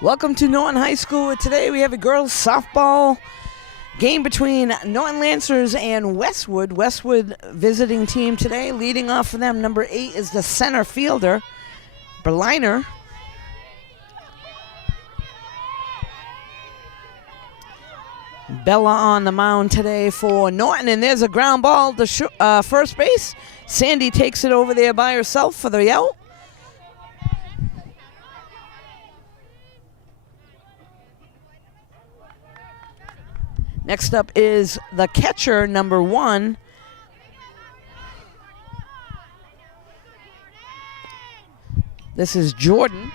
Welcome to Norton High School. Today we have a girls softball game between Norton Lancers and Westwood. Westwood visiting team today. Leading off for them, number 8 is the center fielder, Berliner. Bella on the mound today for Norton, and there's a ground ball to first base. Sandy takes it over there by herself for the out. Next up is the catcher, number 1. This is Jordan.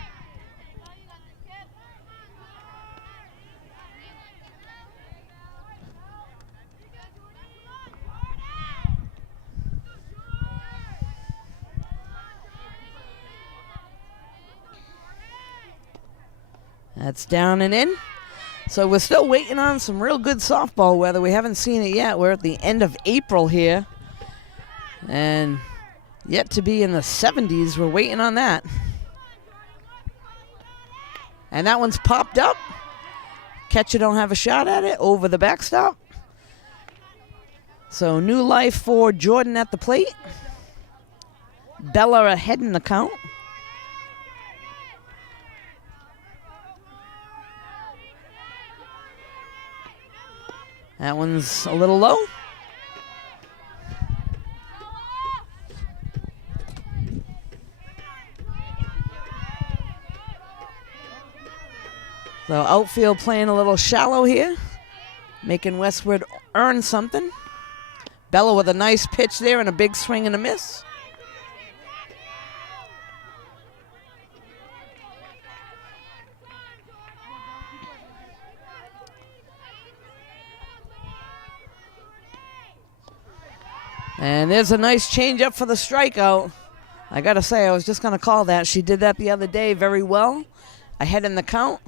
That's down and in. So we're still waiting on some real good softball weather. We haven't seen it yet. We're at the end of April here. And yet to be in the 70s. We're waiting on that. And that one's popped up. Catcher don't have a shot at it. Over the backstop. So new life for Jordan at the plate. Bella ahead in the count. That one's a little low. So outfield playing a little shallow here, making Westwood earn something. Bella with a nice pitch there and a big swing and a miss. And there's a nice changeup for the strikeout. I got to say, I was just going to call that. She did that the other day very well, ahead in the count.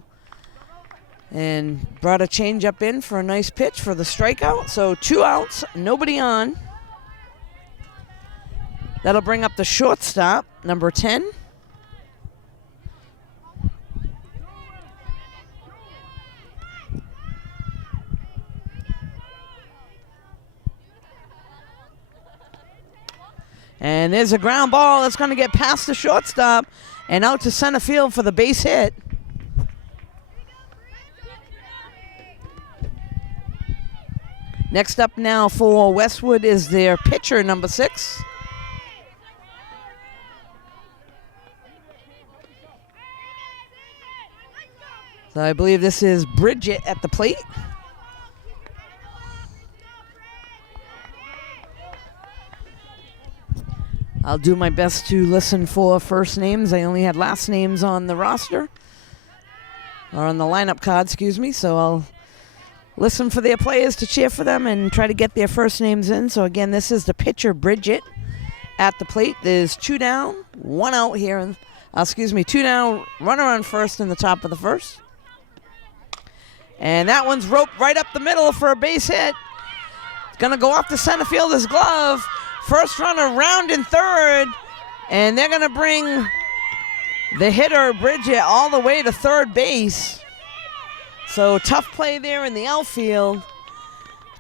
And brought a changeup in for a nice pitch for the strikeout. So 2 outs, nobody on. That'll bring up the shortstop, number 10. And there's a ground ball that's going to get past the shortstop and out to center field for the base hit. Next up now for Westwood is their pitcher, number 6. So I believe this is Bridget at the plate. I'll do my best to listen for first names. I only had last names on the roster, or on the lineup card, excuse me. So I'll listen for their players to cheer for them and try to get their first names in. So again, this is the pitcher, Bridget, at the plate. There's 2 down, 1 out here. 2 down, runner on first in the top of the first. And that one's roped right up the middle for a base hit. It's going to go off the center fielder's glove. First runner round in third, and they're going to bring the hitter, Bridget, all the way to third base. So tough play there in the outfield.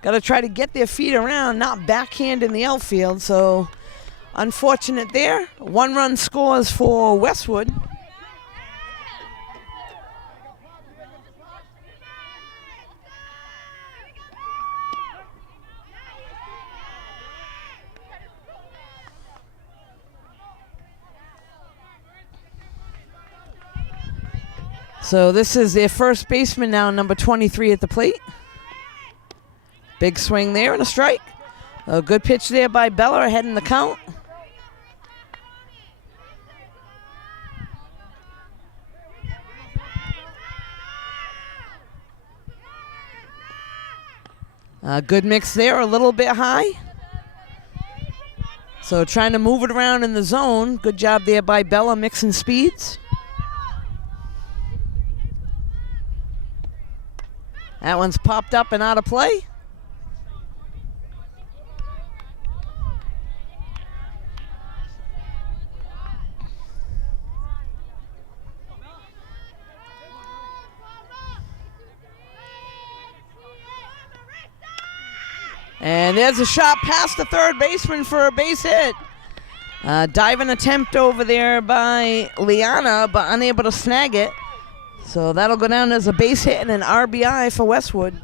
Got to try to get their feet around, not backhand in the outfield. So unfortunate there. 1 run scores for Westwood. So this is their first baseman now, number 23 at the plate. Big swing there and a strike. A good pitch there by Bella ahead in the count. A good mix there, a little bit high. So trying to move it around in the zone. Good job there by Bella mixing speeds. That one's popped up and out of play. And there's a shot past the third baseman for a base hit. Diving attempt over there by Liana, but unable to snag it. So that'll go down as a base hit and an RBI for Westwood.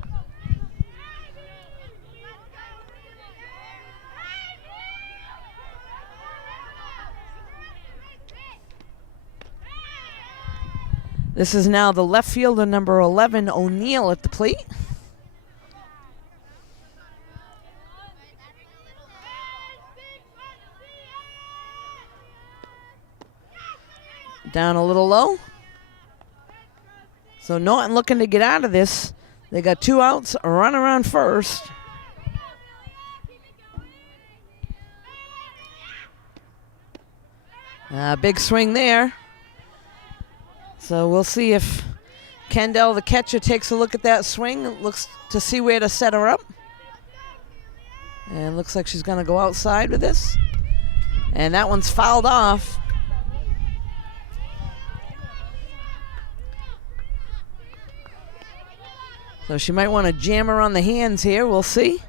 This is now the left fielder, number 11, O'Neill, at the plate. Down a little low. So Norton looking to get out of this. They got 2 outs, a run around first. Big swing there. So we'll see if Kendall, the catcher, takes a look at that swing. Looks to see where to set her up. And looks like she's going to go outside with this. And that one's fouled off. So she might want to jam her on the hands here. We'll see.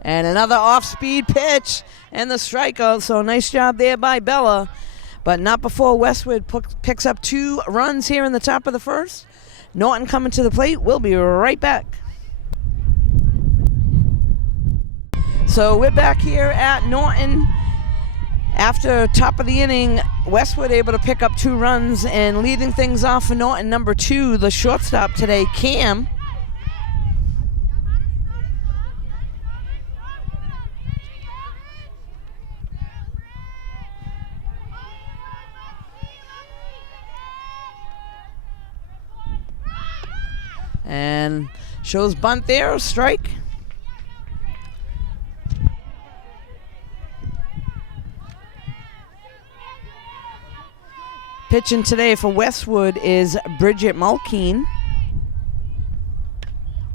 And another off-speed pitch and the strikeout. So nice job there by Bella. But not before Westwood picks up 2 runs here in the top of the first. Norton coming to the plate. We'll be right back. So we're back here at Norton. After top of the inning, Westwood able to pick up 2 runs, and leading things off for Norton, number 2, the shortstop today, Cam. And shows bunt there, strike. Pitching today for Westwood is Bridget Mulkeen.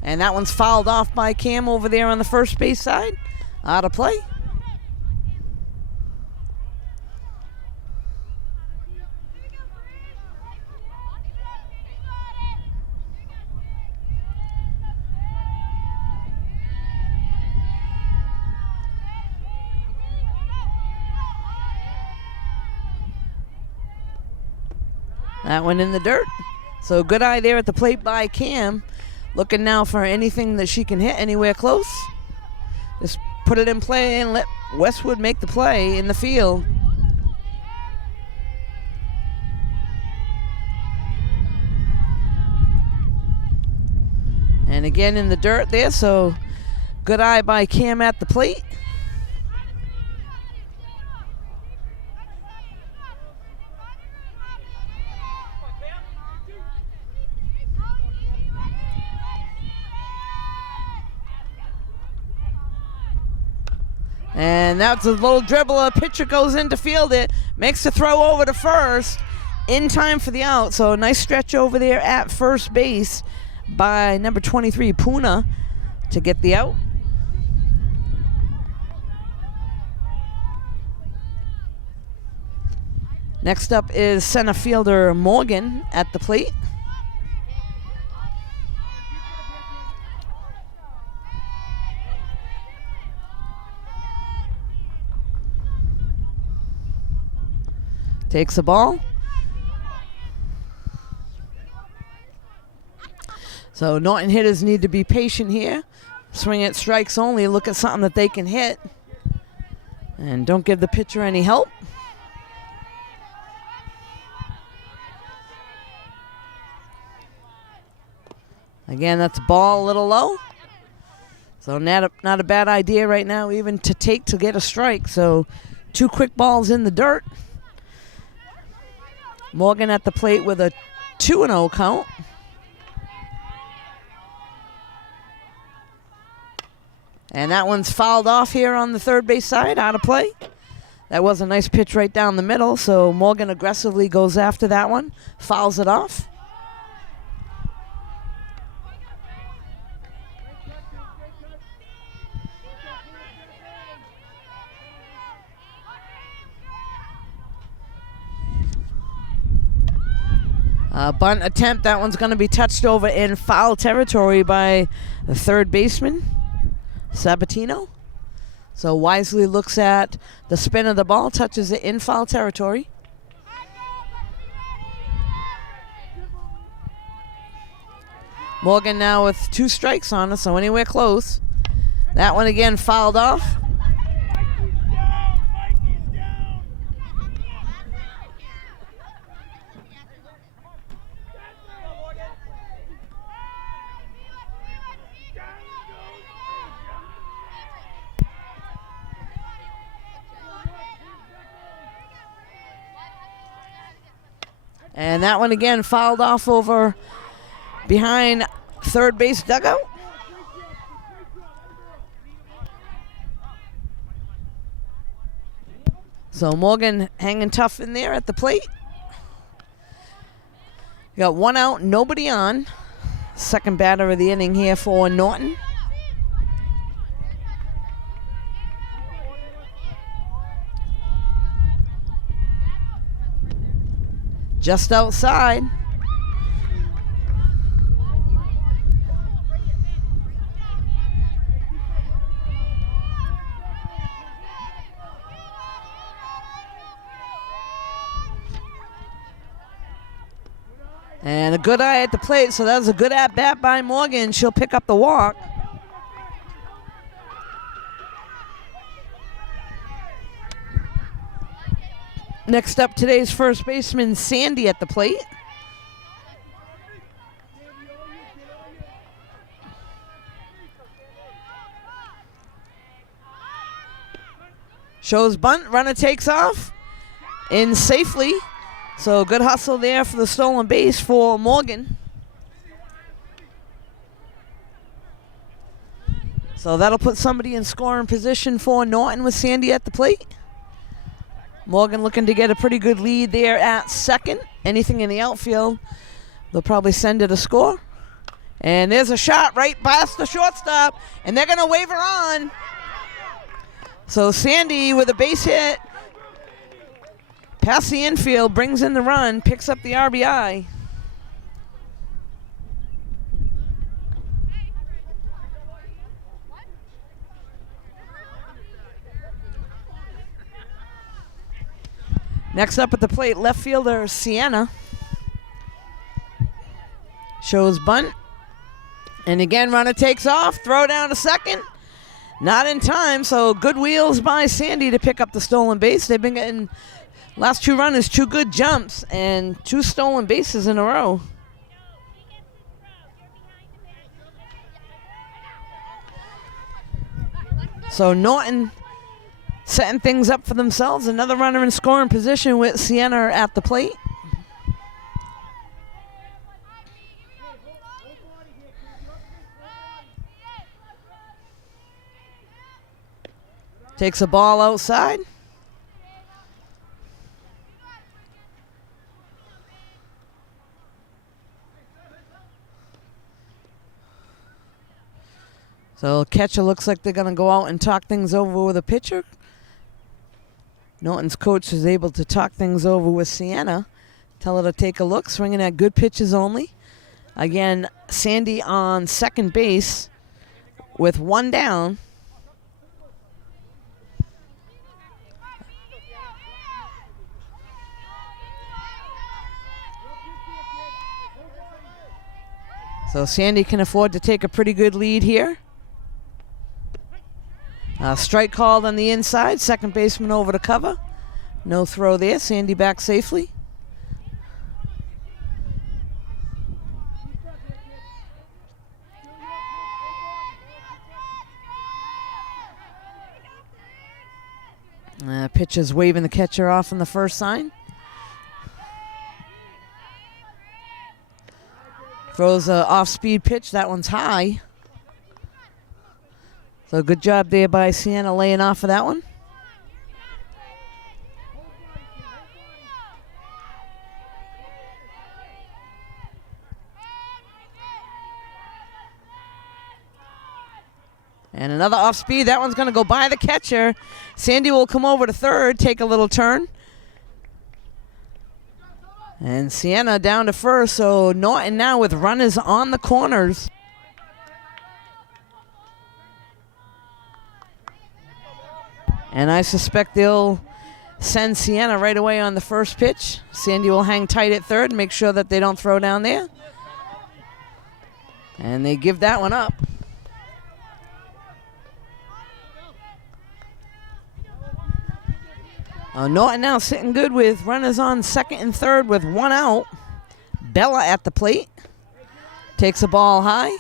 And that one's fouled off by Cam over there on the first base side. Out of play. That one in the dirt. So good eye there at the plate by Cam. Looking now for anything that she can hit anywhere close. Just put it in play and let Westwood make the play in the field. And again in the dirt there, so good eye by Cam at the plate. And that's a little dribbler. Pitcher goes in to field it. Makes the throw over to first. In time for the out. So a nice stretch over there at first base by number 23, Puna, to get the out. Next up is center fielder Morgan at the plate. Takes the ball. So Norton hitters need to be patient here. Swing at strikes only. Look at something that they can hit. And don't give the pitcher any help. Again, that's ball a little low. So not a bad idea right now even to take to get a strike. So 2 quick balls in the dirt. Morgan at the plate with a 2-0 count. And that one's fouled off here on the third base side, out of play. That was a nice pitch right down the middle, so Morgan aggressively goes after that one, fouls it off. Bunt attempt. That one's going to be touched over in foul territory by the third baseman, Sabatino. So Wisely looks at the spin of the ball, touches it in foul territory. Morgan now with 2 strikes on us, so anywhere close. That one again fouled off. And that one again fouled off over behind third base dugout. So Morgan hanging tough in there at the plate. You got 1 out, nobody on. Second batter of the inning here for Norton. Just outside. And a good eye at the plate, so that was a good at-bat by Morgan. She'll pick up the walk. Next up, today's first baseman, Sandy, at the plate. Shows bunt, runner takes off in safely. So good hustle there for the stolen base for Morgan. So that'll put somebody in scoring position for Norton with Sandy at the plate. Morgan looking to get a pretty good lead there at second. Anything in the outfield, they'll probably send it a score. And there's a shot right past the shortstop, and they're going to wave her on. So Sandy with a base hit, past the infield, brings in the run, picks up the RBI. Next up at the plate, left fielder Sienna. Shows bunt. And again, runner takes off, throw down to second. Not in time, so good wheels by Sandy to pick up the stolen base. They've been getting last 2 runners, 2 good jumps, and 2 stolen bases in a row. So Norton setting things up for themselves. Another runner in scoring position with Sienna at the plate. Takes a ball outside. So catcher looks like they're going to go out and talk things over with a pitcher. Norton's coach is able to talk things over with Sienna. Tell her to take a look, swinging at good pitches only. Again, Sandy on second base with 1 down. So Sandy can afford to take a pretty good lead here. Strike called on the inside. Second baseman over to cover. No throw there. Sandy back safely. Pitcher's waving the catcher off on the first sign. Throws a off-speed pitch. That one's high. So good job there by Sienna laying off of that one. And another off speed. That one's going to go by the catcher. Sandy will come over to third, take a little turn. And Sienna down to first, so Norton now with runners on the corners. And I suspect they'll send Sienna right away on the first pitch. Sandy will hang tight at third, make sure that they don't throw down there. And they give that one up. Norton now sitting good with runners on second and third with one out. Bella at the plate. Takes the ball high.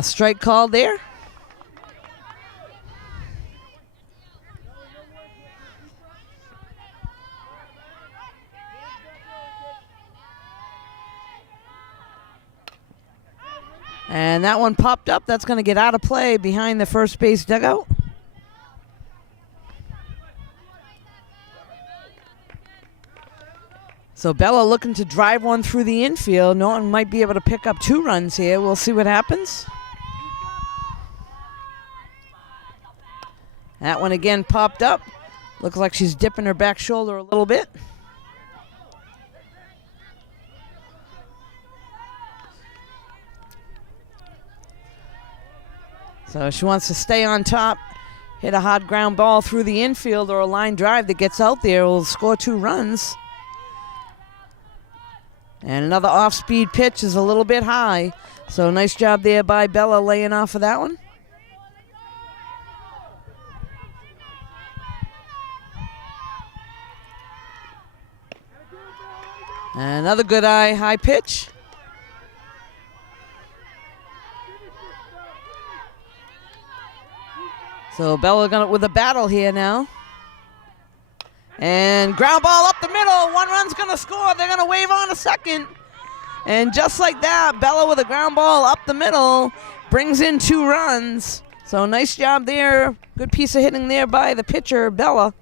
Strike called there. And that one popped up. That's going to get out of play behind the first base dugout. So Bella looking to drive one through the infield. Norton might be able to pick up 2 runs here. We'll see what happens. That one again popped up. Looks like she's dipping her back shoulder a little bit. So she wants to stay on top, hit a hard ground ball through the infield or a line drive that gets out there will score 2 runs. And another off-speed pitch is a little bit high. So nice job there by Bella laying off of that one. And another good high pitch. So Bella with a battle here now. And ground ball up the middle. 1 run's going to score. They're going to wave on a second. And just like that, Bella with a ground ball up the middle brings in 2 runs. So nice job there. Good piece of hitting there by the pitcher, Bella.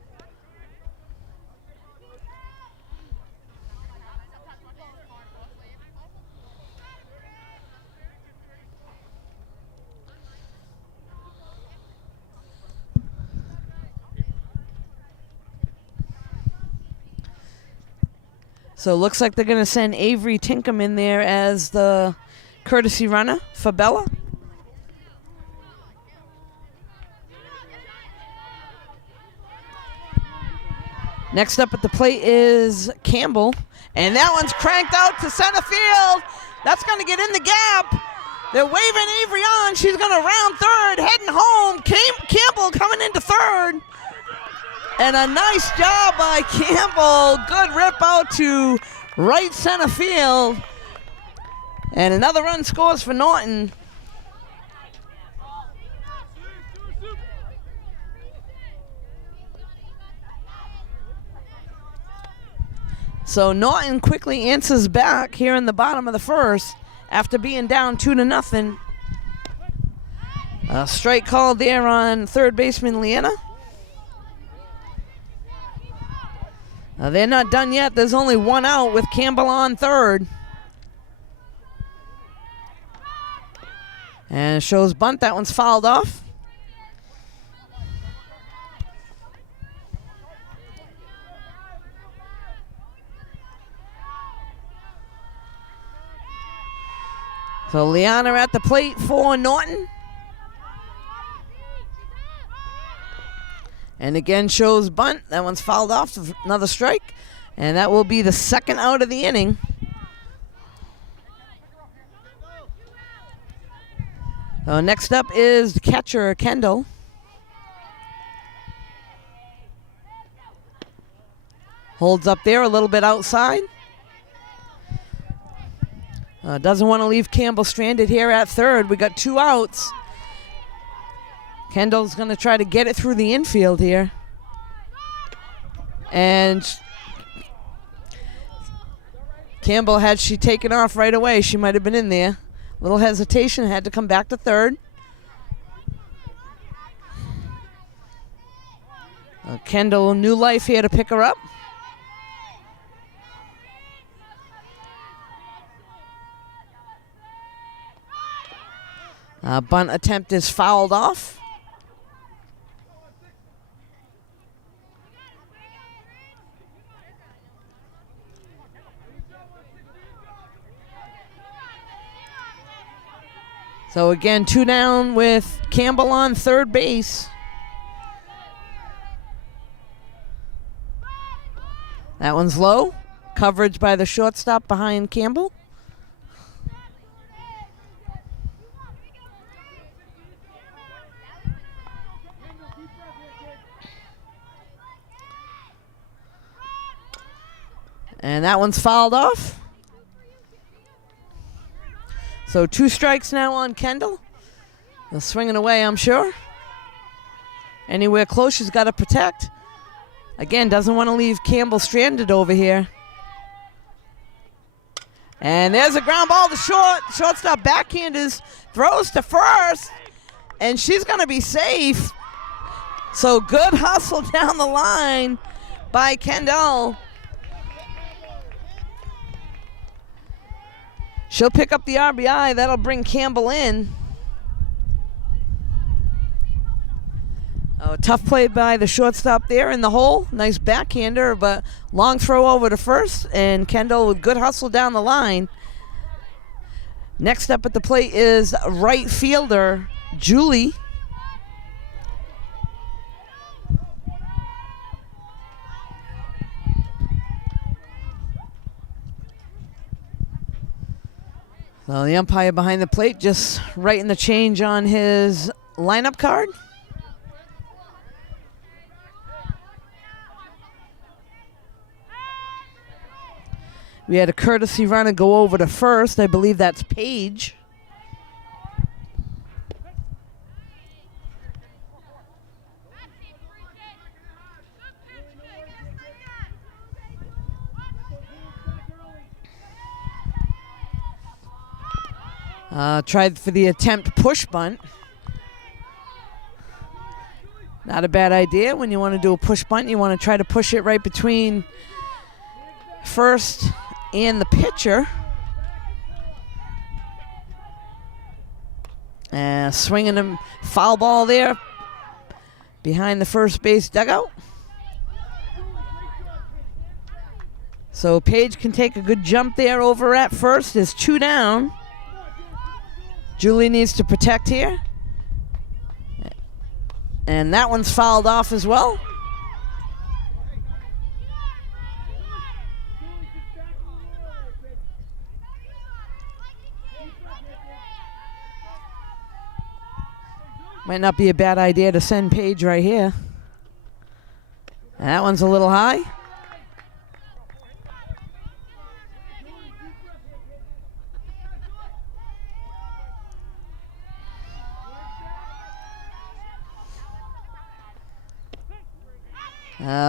So it looks like they're going to send Avery Tinkham in there as the courtesy runner for Bella. Next up at the plate is Campbell. And that one's cranked out to center field. That's going to get in the gap. They're waving Avery on. She's going to round third, heading home. Campbell coming into third. And a nice job by Campbell. Good rip out to right center field. And another run scores for Norton. So Norton quickly answers back here in the bottom of the first after being down 2-0. A strike called there on third baseman Leanna. They're not done yet. There's only 1 out with Campbell on third. And it shows bunt. That one's fouled off. So Leanna at the plate for Norton. And again shows bunt. That one's fouled off. Another strike. And that will be the second out of the inning. Next up is the catcher, Kendall. Holds up there a little bit outside. Doesn't want to leave Campbell stranded here at third. We got 2 outs. Kendall's going to try to get it through the infield here. And Campbell, had she taken off right away, she might have been in there. Little hesitation, had to come back to third. Kendall, new life here to pick her up. Bunt attempt is fouled off. So again, 2 down with Campbell on third base. That one's low. Coverage by the shortstop behind Campbell. And that one's fouled off. So 2 strikes now on Kendall. They're swinging away, I'm sure. Anywhere close, she's got to protect. Again, doesn't want to leave Campbell stranded over here. And there's a ground ball to short. Shortstop backhanders, throws to first. And she's going to be safe. So good hustle down the line by Kendall. She'll pick up the RBI. That'll bring Campbell in. Oh, tough play by the shortstop there in the hole. Nice backhander, but long throw over to first. And Kendall with good hustle down the line. Next up at the plate is right fielder Julie. So the umpire behind the plate just writing the change on his lineup card. We had a courtesy runner go over to first. I believe that's Paige. Tried for the attempt push bunt. Not a bad idea. When you want to do a push bunt, you want to try to push it right between first and the pitcher. Swinging a foul ball there behind the first base dugout. So Paige can take a good jump there over at first. There's 2 down. Julie needs to protect here. And that one's fouled off as well. Might not be a bad idea to send Paige right here. And that one's a little high.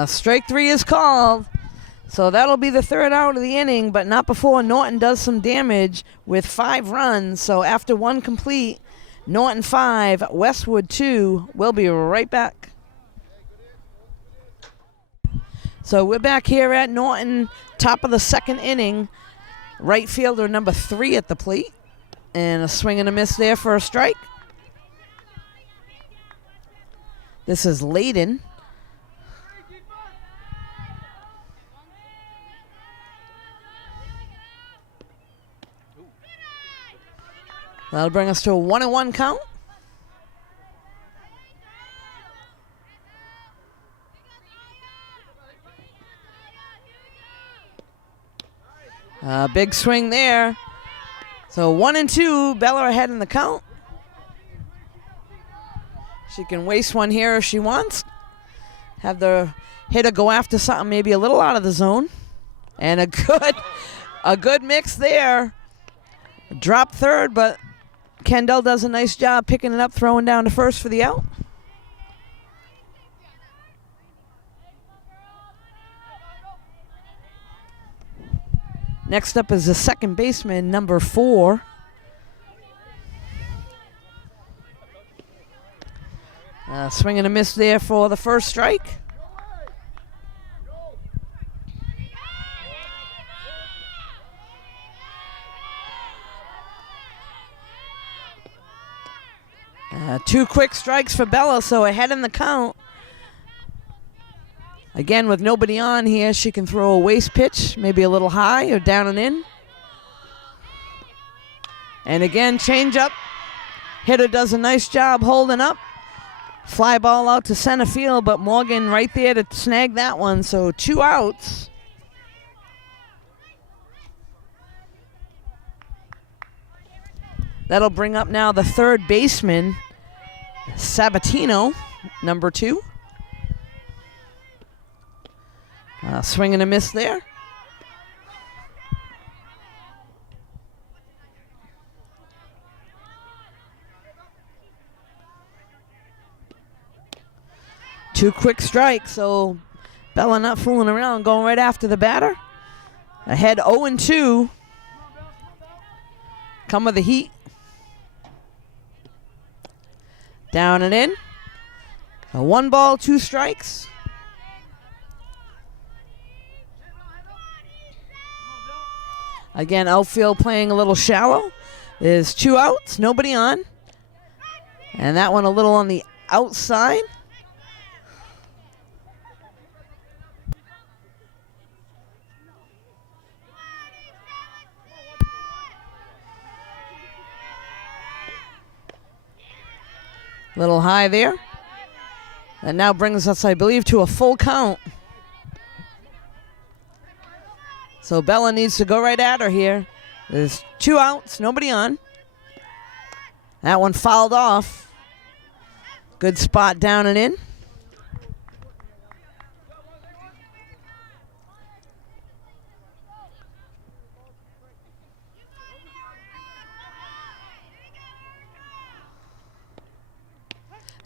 Strike 3 is called. So that'll be the 3rd out of the inning, but not before Norton does some damage with 5 runs. So after 1 complete, Norton 5, Westwood 2. We'll be right back. So we're back here at Norton, top of the 2nd inning. Right fielder number 3 at the plate. And a swing and a miss there for a strike. This is Layden. That'll bring us to a 1-1 count. Big swing there. So 1-2, Bella ahead in the count. She can waste one here if she wants. Have the hitter go after something maybe a little out of the zone. And a good mix there. Drop third, but Kendall does a nice job picking it up, throwing down to first for the out. Next up is the second baseman, number 4. Swing and a miss there for the first strike. 2 quick strikes for Bella, so ahead in the count. Again, with nobody on here, she can throw a waist pitch, maybe a little high or down and in. And again, change up. Hitter does a nice job holding up. Fly ball out to center field, but Morgan right there to snag that one, so 2 outs. That'll bring up now the third baseman, Sabatino, number 2. Swing and a miss there. Two quick strikes, so Bella not fooling around, going right after the batter. Ahead 0-2. Come with the heat. Down and in. A 1 ball, 2 strikes. Again, outfield playing a little shallow. There's 2 outs, nobody on. And that one a little on the outside. Little high there. That now brings us, I believe, to a full count. So Bella needs to go right at her here. There's 2 outs, nobody on. That one fouled off. Good spot down and in.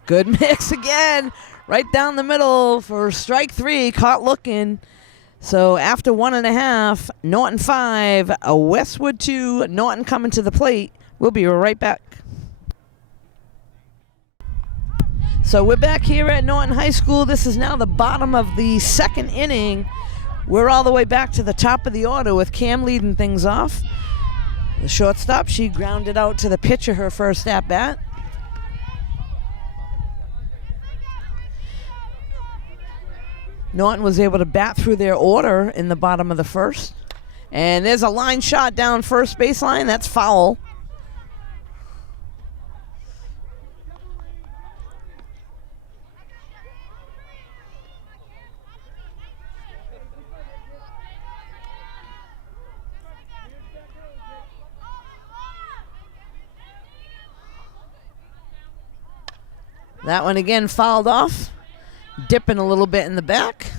Good mix again, right down the middle for strike 3, caught looking. So after 1.5, Norton 5, a Westwood 2, Norton coming to the plate. We'll be right back. So we're back here at Norton High School. This is now the bottom of the 2nd inning. We're all the way back to the top of the order with Cam leading things off. The shortstop, she grounded out to the pitcher her first at-bat. Norton was able to bat through their order in the bottom of the 1st. And there's a line shot down first baseline. That's foul. That one again fouled off. Dipping a little bit in the back.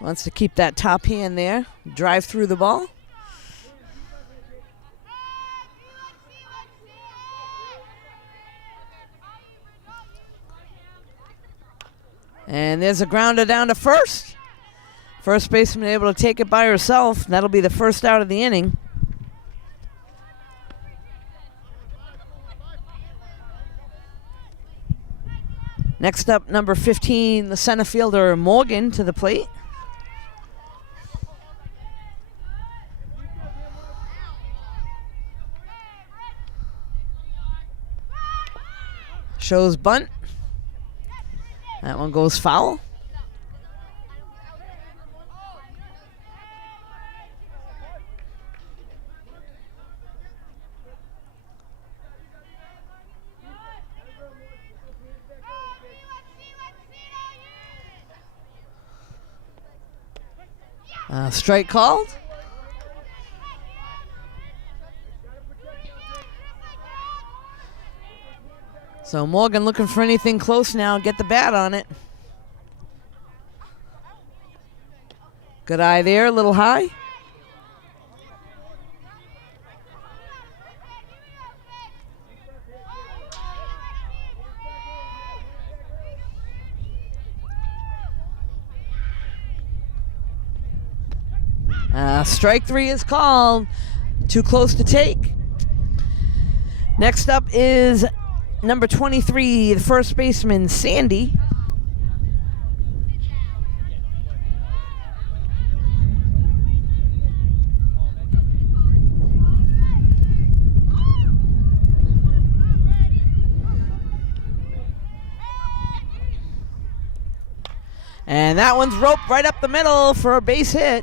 Wants to keep that top hand there. Drive through the ball. And there's a grounder down to first. First baseman able to take it by herself. That'll be the first out of the inning. Next up, number 15, the center fielder, Morgan, to the plate. Shows bunt. That one goes foul. Strike called. So Morgan looking for anything close now. Get the bat on it. Good eye there, a little high. Strike 3 is called. Too close to take. Next up is number 23, the first baseman, Sandy. And that one's roped right up the middle for a base hit.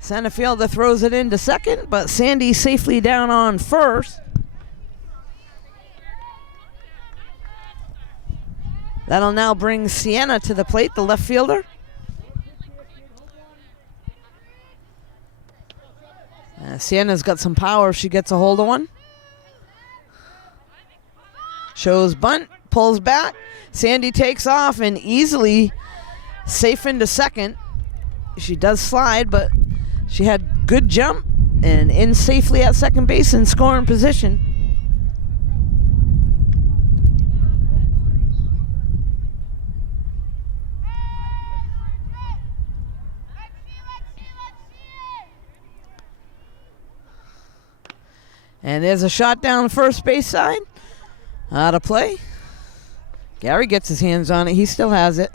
Center fielder throws it into second, but Sandy safely down on first. That'll now bring Sienna to the plate, the left fielder. Sienna's got some power if she gets a hold of one. Shows bunt, pulls back. Sandy takes off and easily safe into second. She does slide, but she had good jump and in safely at second base in scoring position. And there's a shot down first base side. Out of play. Gary gets his hands on it. He still has it.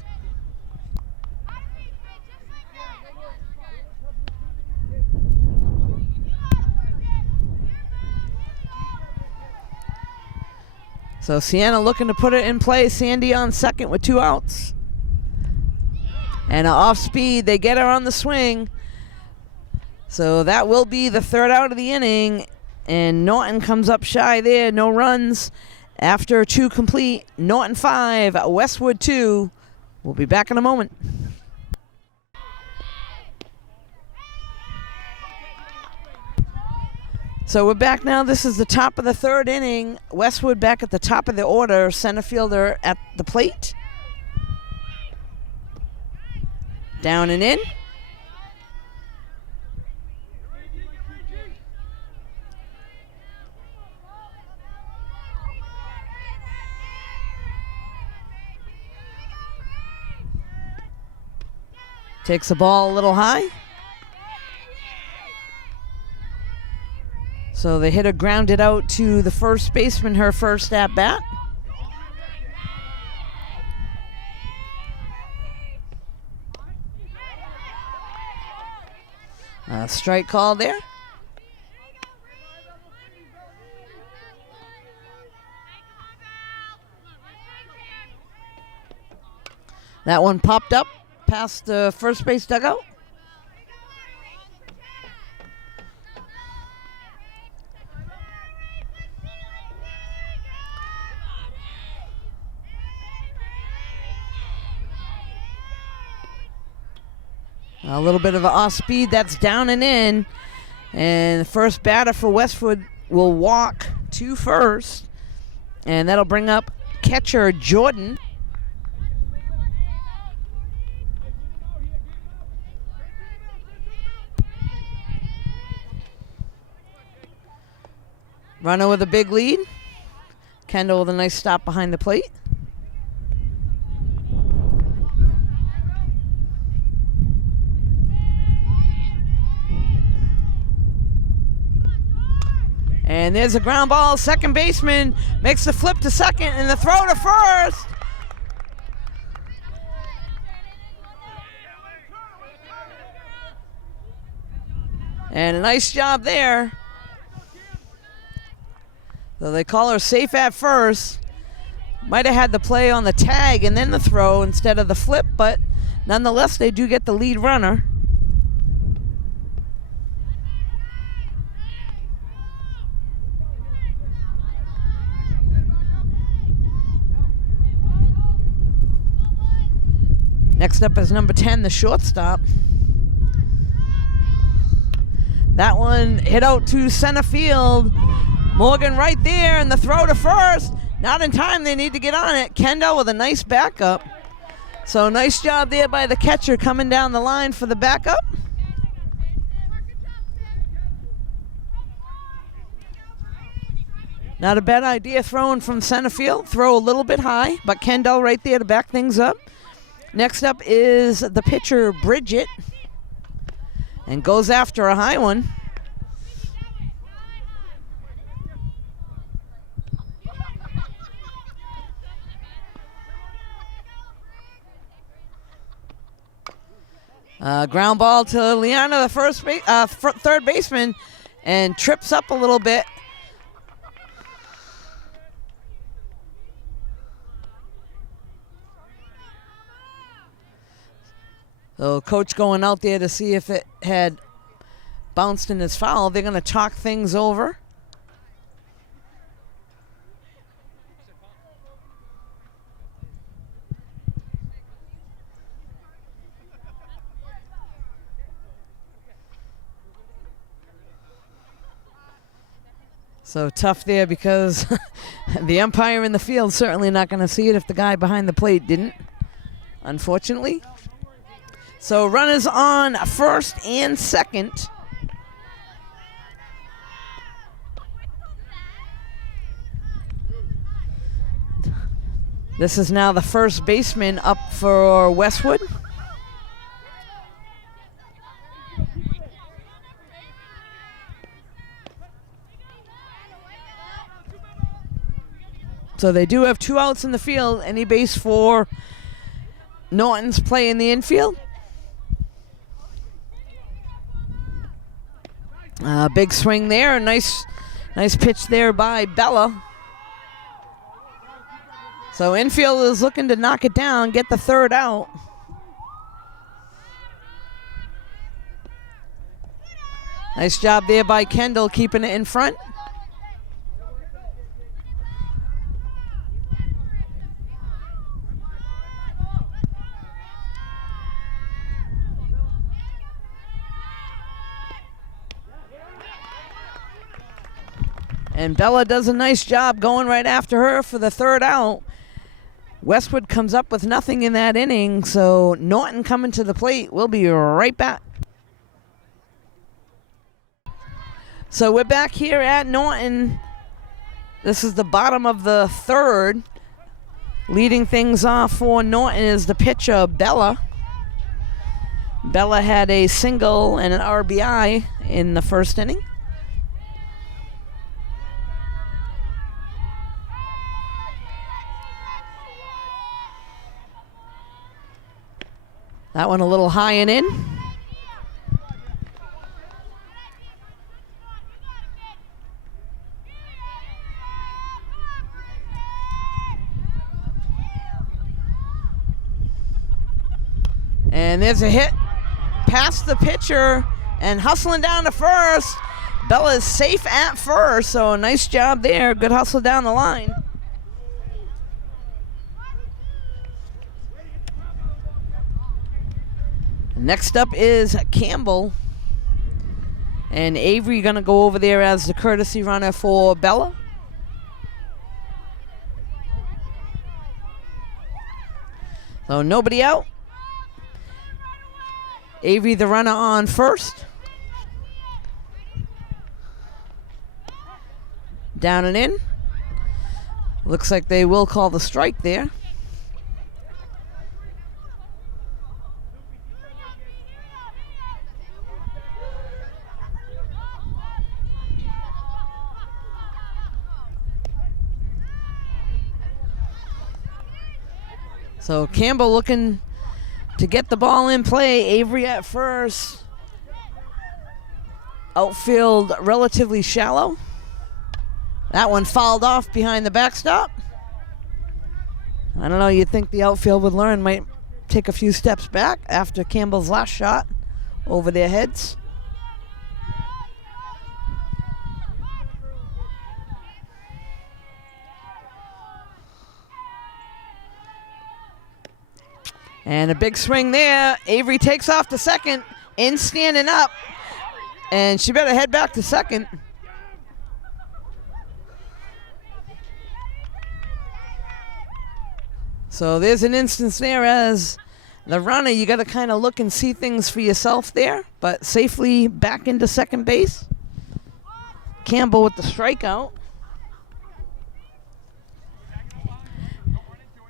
So Sienna looking to put it in play. Sandy on second with 2 outs. And off speed, they get her on the swing. So that will be the 3rd out of the inning. And Norton comes up shy there. No runs after 2 complete. Norton 5, Westwood 2. We'll be back in a moment. So we're back now. This is the top of the 3rd inning. Westwood back at the top of the order. Center fielder at the plate. Down and in. Takes the ball a little high. So the hitter grounded out to the first baseman, her first at bat. Strike call there. That one popped up past the first base dugout. A little bit of an off speed. That's down and in. And the first batter for Westwood will walk to first. And that'll bring up catcher Jordan. Runner with a big lead. Kendall with a nice stop behind the plate. And there's a ground ball. Second baseman makes the flip to second and the throw to first. And a nice job there. So they call her safe at first. Might have had the play on the tag and then the throw instead of the flip, but nonetheless, they do get the lead runner. Next up is number 10, the shortstop. That one hit out to center field. Morgan right there, and the throw to first. Not in time, they need to get on it. Kendall with a nice backup. So nice job there by the catcher coming down the line for the backup. Not a bad idea throwing from center field. Throw a little bit high, but Kendall right there to back things up. Next up is the pitcher, Bridget, and goes after a high one. Ground ball to Liana, the third baseman, and trips up a little bit. So coach going out there to see if it had bounced in his foul. They're going to talk things over. So tough there because the umpire in the field certainly not going to see it if the guy behind the plate didn't, unfortunately. So runners on first and second. This is now the first baseman up for Westwood. So they do have 2 outs in the field. Any base for Norton's play in the infield. Big swing there. Nice pitch there by Bella. So infield is looking to knock it down, get the 3rd out. Nice job there by Kendall keeping it in front. And Bella does a nice job going right after her for the 3rd out. Westwood comes up with nothing in that inning, so Norton coming to the plate. We'll be right back. So we're back here at Norton. This is the bottom of the 3rd. Leading things off for Norton is the pitcher, Bella. Bella had a single and an RBI in the 1st inning. That one a little high and in. And there's a hit past the pitcher and hustling down to first. Bella is safe at first, so nice job there. Good hustle down the line. Next up is Campbell. And Avery going to go over there as the courtesy runner for Bella. So nobody out. Avery the runner on first. Down and in. Looks like they will call the strike there. So Campbell looking to get the ball in play. Avery at first. Outfield relatively shallow. That one fouled off behind the backstop. I don't know, you'd think the outfield would learn, might take a few steps back after Campbell's last shot over their heads. And a big swing there. Avery takes off to second, in standing up. And she better head back to second. So there's an instance there as the runner, you got to kind of look and see things for yourself there, but safely back into second base. Campbell with the strikeout.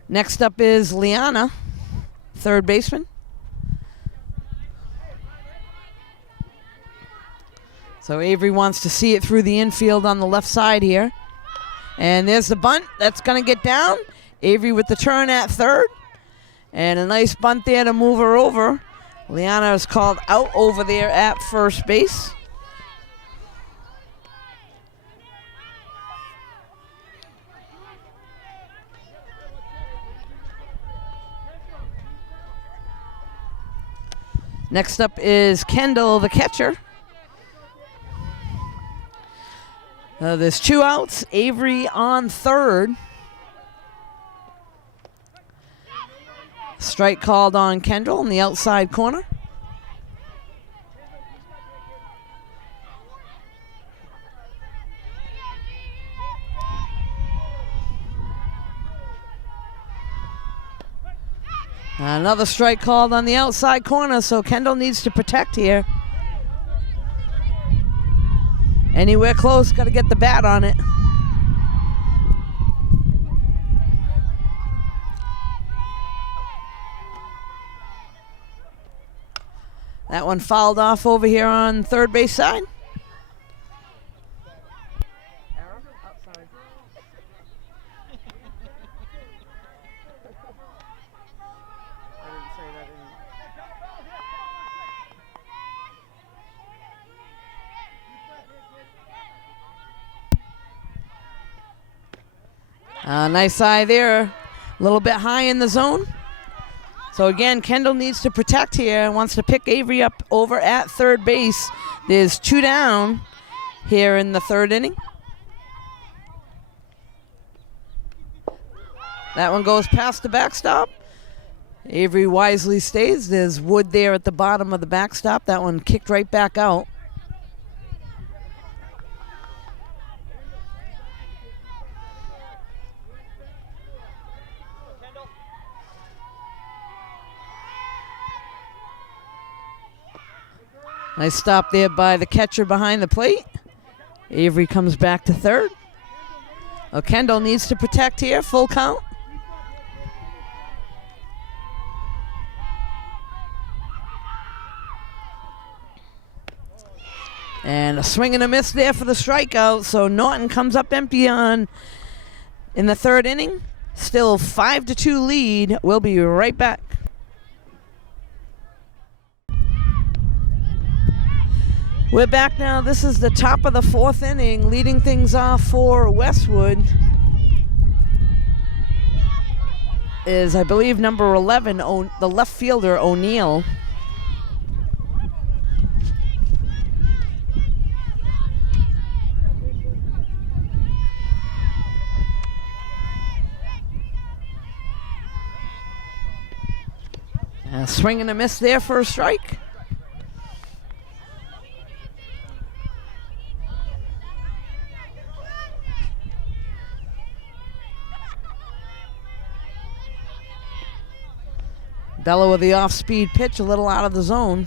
Next up is Liana, third baseman. So Avery wants to see it through the infield on the left side here. And there's the bunt. That's going to get down. Avery with the turn at third. And a nice bunt there to move her over. Liana is called out over there at first base. Next up is Kendall, the catcher. There's 2 outs. Avery on third. Strike called on Kendall in the outside corner. Another strike called on the outside corner, so Kendall needs to protect here. Anywhere close, got to get the bat on it. That one fouled off over here on third base side. Nice eye there, a little bit high in the zone. So again, Kendall needs to protect here, wants to pick Avery up over at third base. There's 2 down here in the third inning. That one goes past the backstop. Avery wisely stays. There's Wood there at the bottom of the backstop. That one kicked right back out. Nice stop there by the catcher behind the plate. Avery comes back to third. Kendall needs to protect here, full count. And a swing and a miss there for the strikeout. So Norton comes up empty in the third inning. Still 5-2 lead. We'll be right back. We're back now. This is the top of the fourth inning. Leading things off for Westwood is, I believe, number 11, the left fielder, O'Neill. A swing and a miss there for a strike. Bella with the off-speed pitch, a little out of the zone.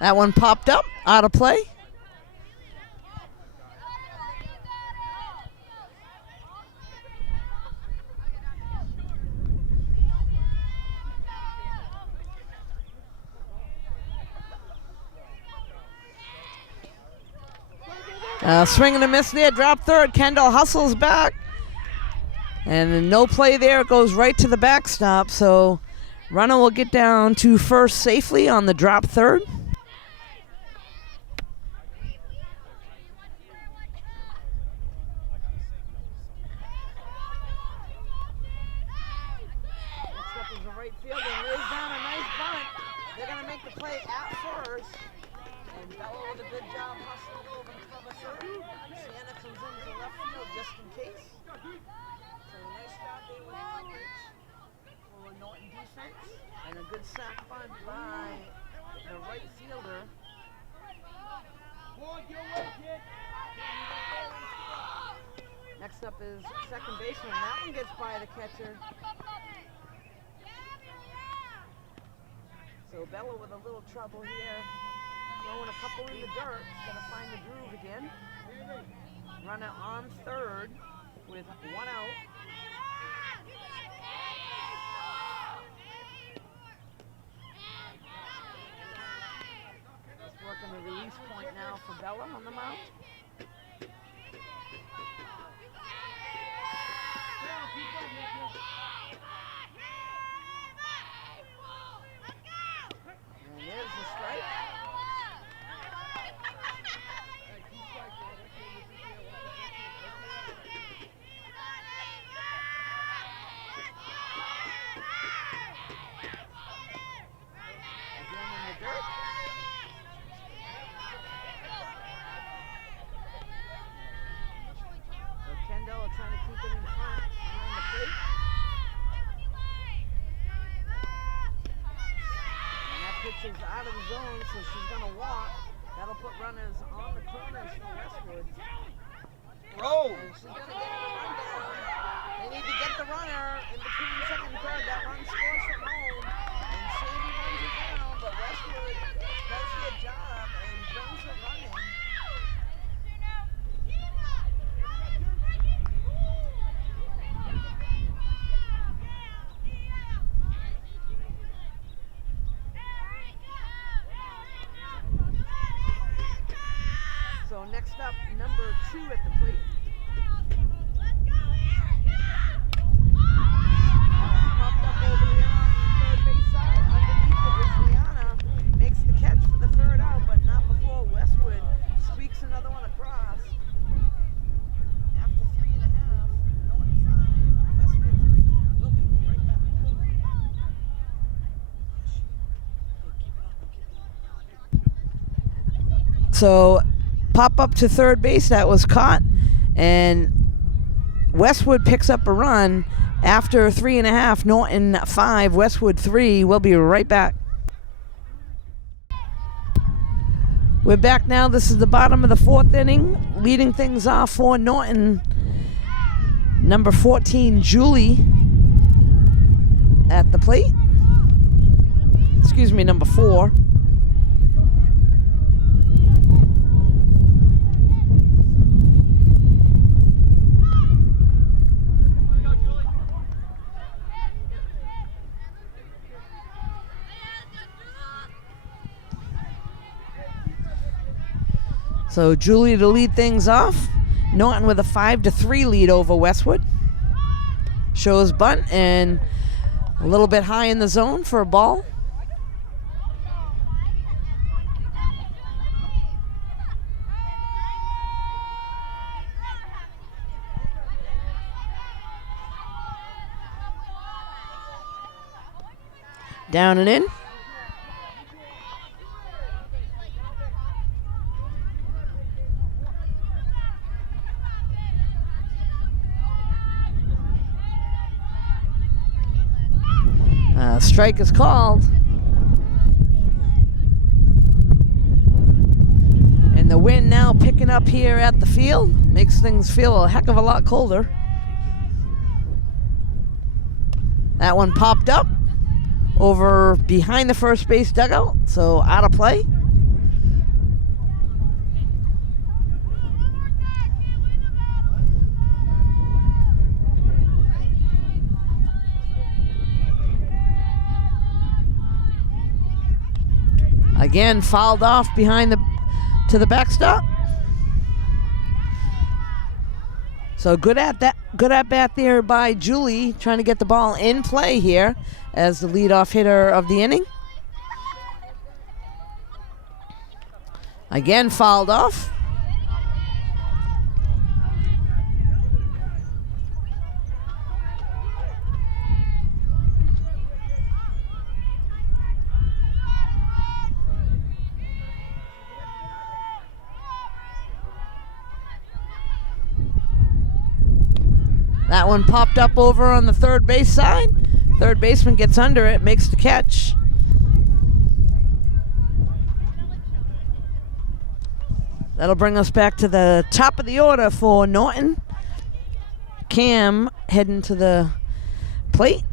That one popped up, out of play. Swing and a miss there, drop third. Kendall hustles back. And no play there, it goes right to the backstop. So runner will get down to first safely on the drop third. Next up is the right fielder, lays down a nice bunt. They're going to make the play at first. And Bella with a good job hustling over to cover third. Sienna comes into left field just in case. So a nice job there with coverage for Norton defense. And a good sack bunt by the right fielder. Next up is second baseman. That one gets by the catcher. So Bella with a little trouble here. Throwing a couple in the dirt. Gonna find the groove again. Runner on third with 1 out. Just working the release point now for Bella on the mound. And there's the strike. out of the zone, so she's going to walk. That'll put runners on the corners for Westwood. Oh! And she's going to get the run down. They need to get the runner in between second and third. That run scores from home. And Sandy runs it down, but Westwood does their job and brings the run in. So next up, number 2 at the plate. Popped up over here on the third base side. Underneath it is Liana. Makes the catch for the third out, but not before Westwood squeaks another one across. After 3.5, Norton 5, Westwood 3. We'll be right back. So pop up to third base, that was caught, and Westwood picks up a run after 3.5. Norton 5, Westwood 3. We'll be right back. We're back now. This is the bottom of the 4th inning. Leading things off for Norton, number 14, Julie, at the plate. Excuse me, number 4. So Julie to lead things off. Norton with a 5-3 lead over Westwood. Shows bunt and a little bit high in the zone for a ball. Down and in. Strike is called. And the wind now picking up here at the field. Makes things feel a heck of a lot colder. That one popped up over behind the first base dugout, so out of play. Again, fouled off behind to the backstop. So good at bat there by Julie, trying to get the ball in play here as the leadoff hitter of the inning. Again, fouled off. That one popped up over on the third base side. Third baseman gets under it, makes the catch. That'll bring us back to the top of the order for Norton. Cam heading to the plate.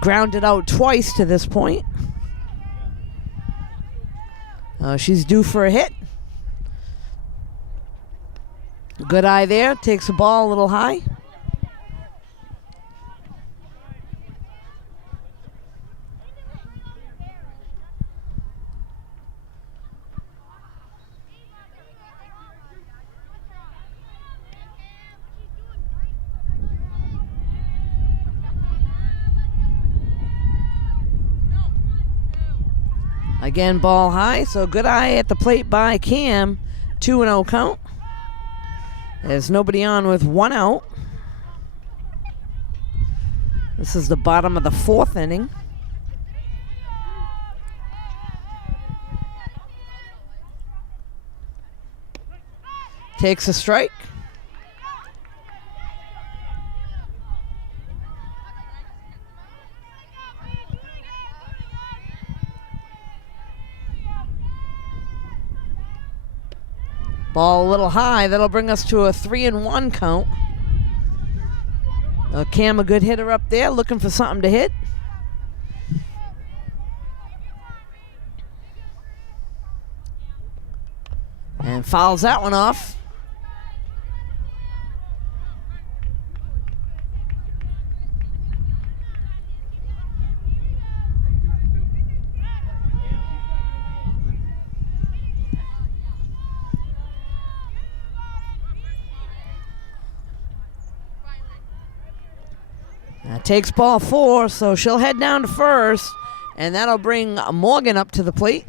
Grounded out twice to this point. She's due for a hit. Good eye there, takes the ball a little high. Again, ball high, so good eye at the plate by Cam. 2-0 count. There's nobody on with 1 out. This is the bottom of the 4th inning. Takes a strike. Ball a little high. That'll bring us to a 3-1 count. Cam, a good hitter up there, looking for something to hit. And fouls that one off. That takes ball 4, so she'll head down to first, and that'll bring Morgan up to the plate.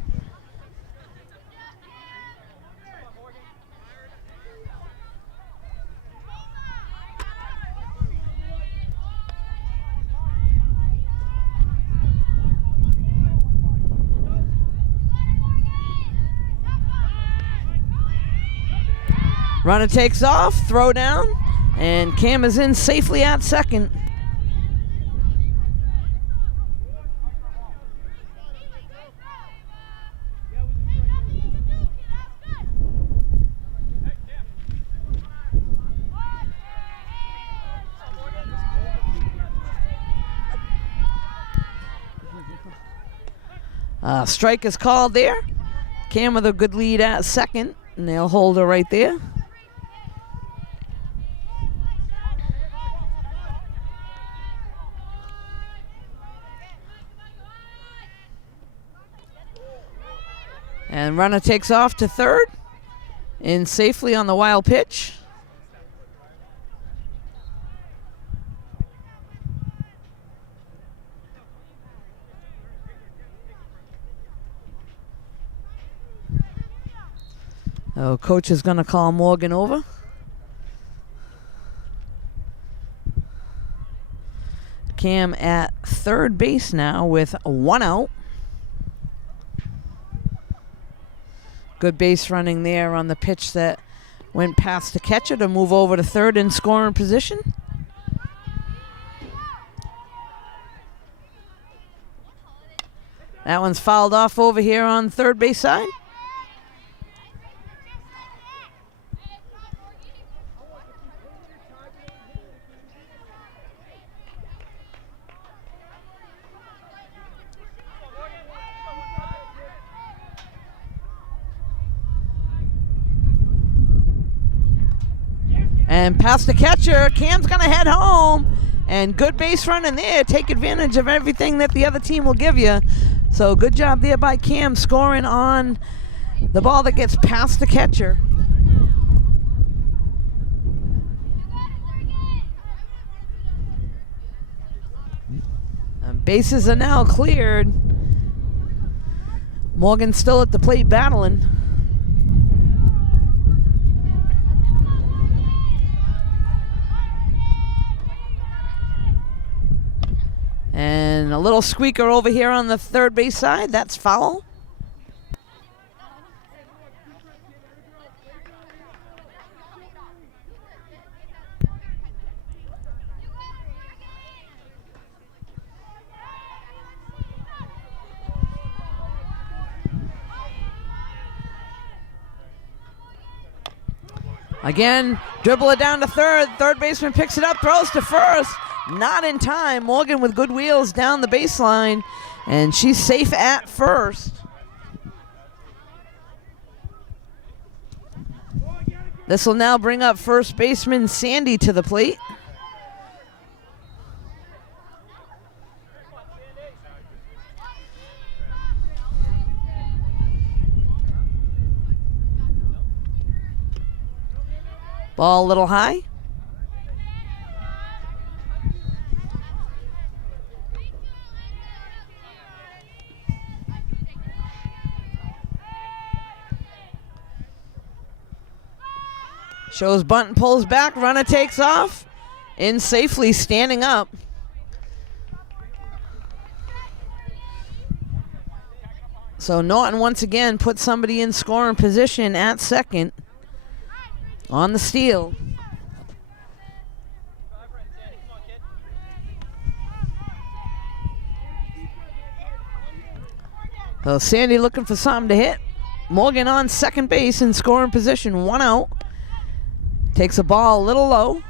Runner takes off, throw down, and Cam is in safely at second. Strike is called there. Cam with a good lead at second, and they'll hold her right there. And runner takes off to third, in safely on the wild pitch. Oh, coach is going to call Morgan over. Cam at third base now with 1 out. Good base running there on the pitch that went past the catcher to move over to third in scoring position. That one's fouled off over here on third base side. And past the catcher, Cam's gonna head home. And good base running there. Take advantage of everything that the other team will give you. So good job there by Cam scoring on the ball that gets past the catcher. And bases are now cleared. Morgan still at the plate battling. And a little squeaker over here on the third base side. That's foul. Again, dribble it down to third. Third baseman picks it up, throws to first. Not in time. Morgan with good wheels down the baseline, and she's safe at first. This will now bring up first baseman Sandy to the plate. Ball a little high. Shows bunt and pulls back. Runner takes off. In safely, standing up. So Norton once again puts somebody in scoring position at second on the steal. So Sandy looking for something to hit. Morgan on second base in scoring position, 1 out. Takes a ball a little low.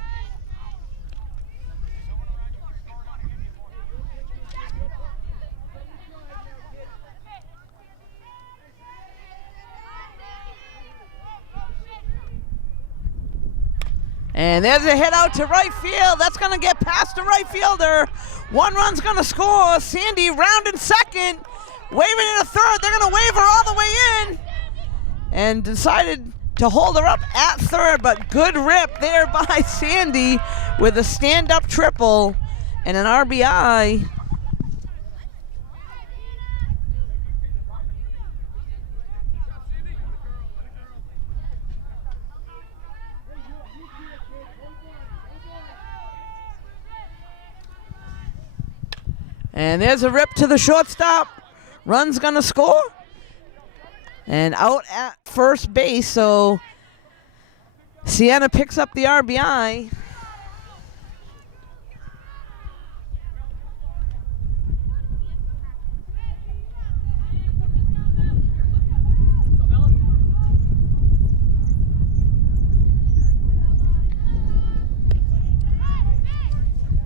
And there's a hit out to right field. That's going to get past the right fielder. 1 run's going to score. Sandy rounding second. Waving in a third. They're going to wave her all the way in. And decided to hold her up at third. But good rip there by Sandy with a stand-up triple and an RBI. And there's a rip to the shortstop. Run's gonna score. And out at first base, so Sienna picks up the RBI.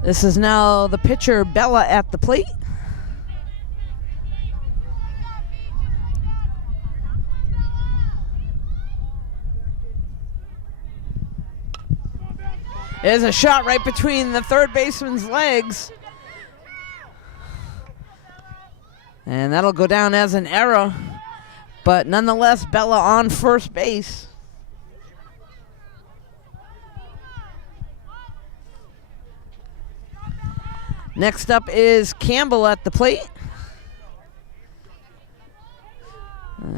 This is now the pitcher, Bella, at the plate. There's a shot right between the third baseman's legs. And that'll go down as an error. But nonetheless, Bella on first base. Next up is Campbell at the plate.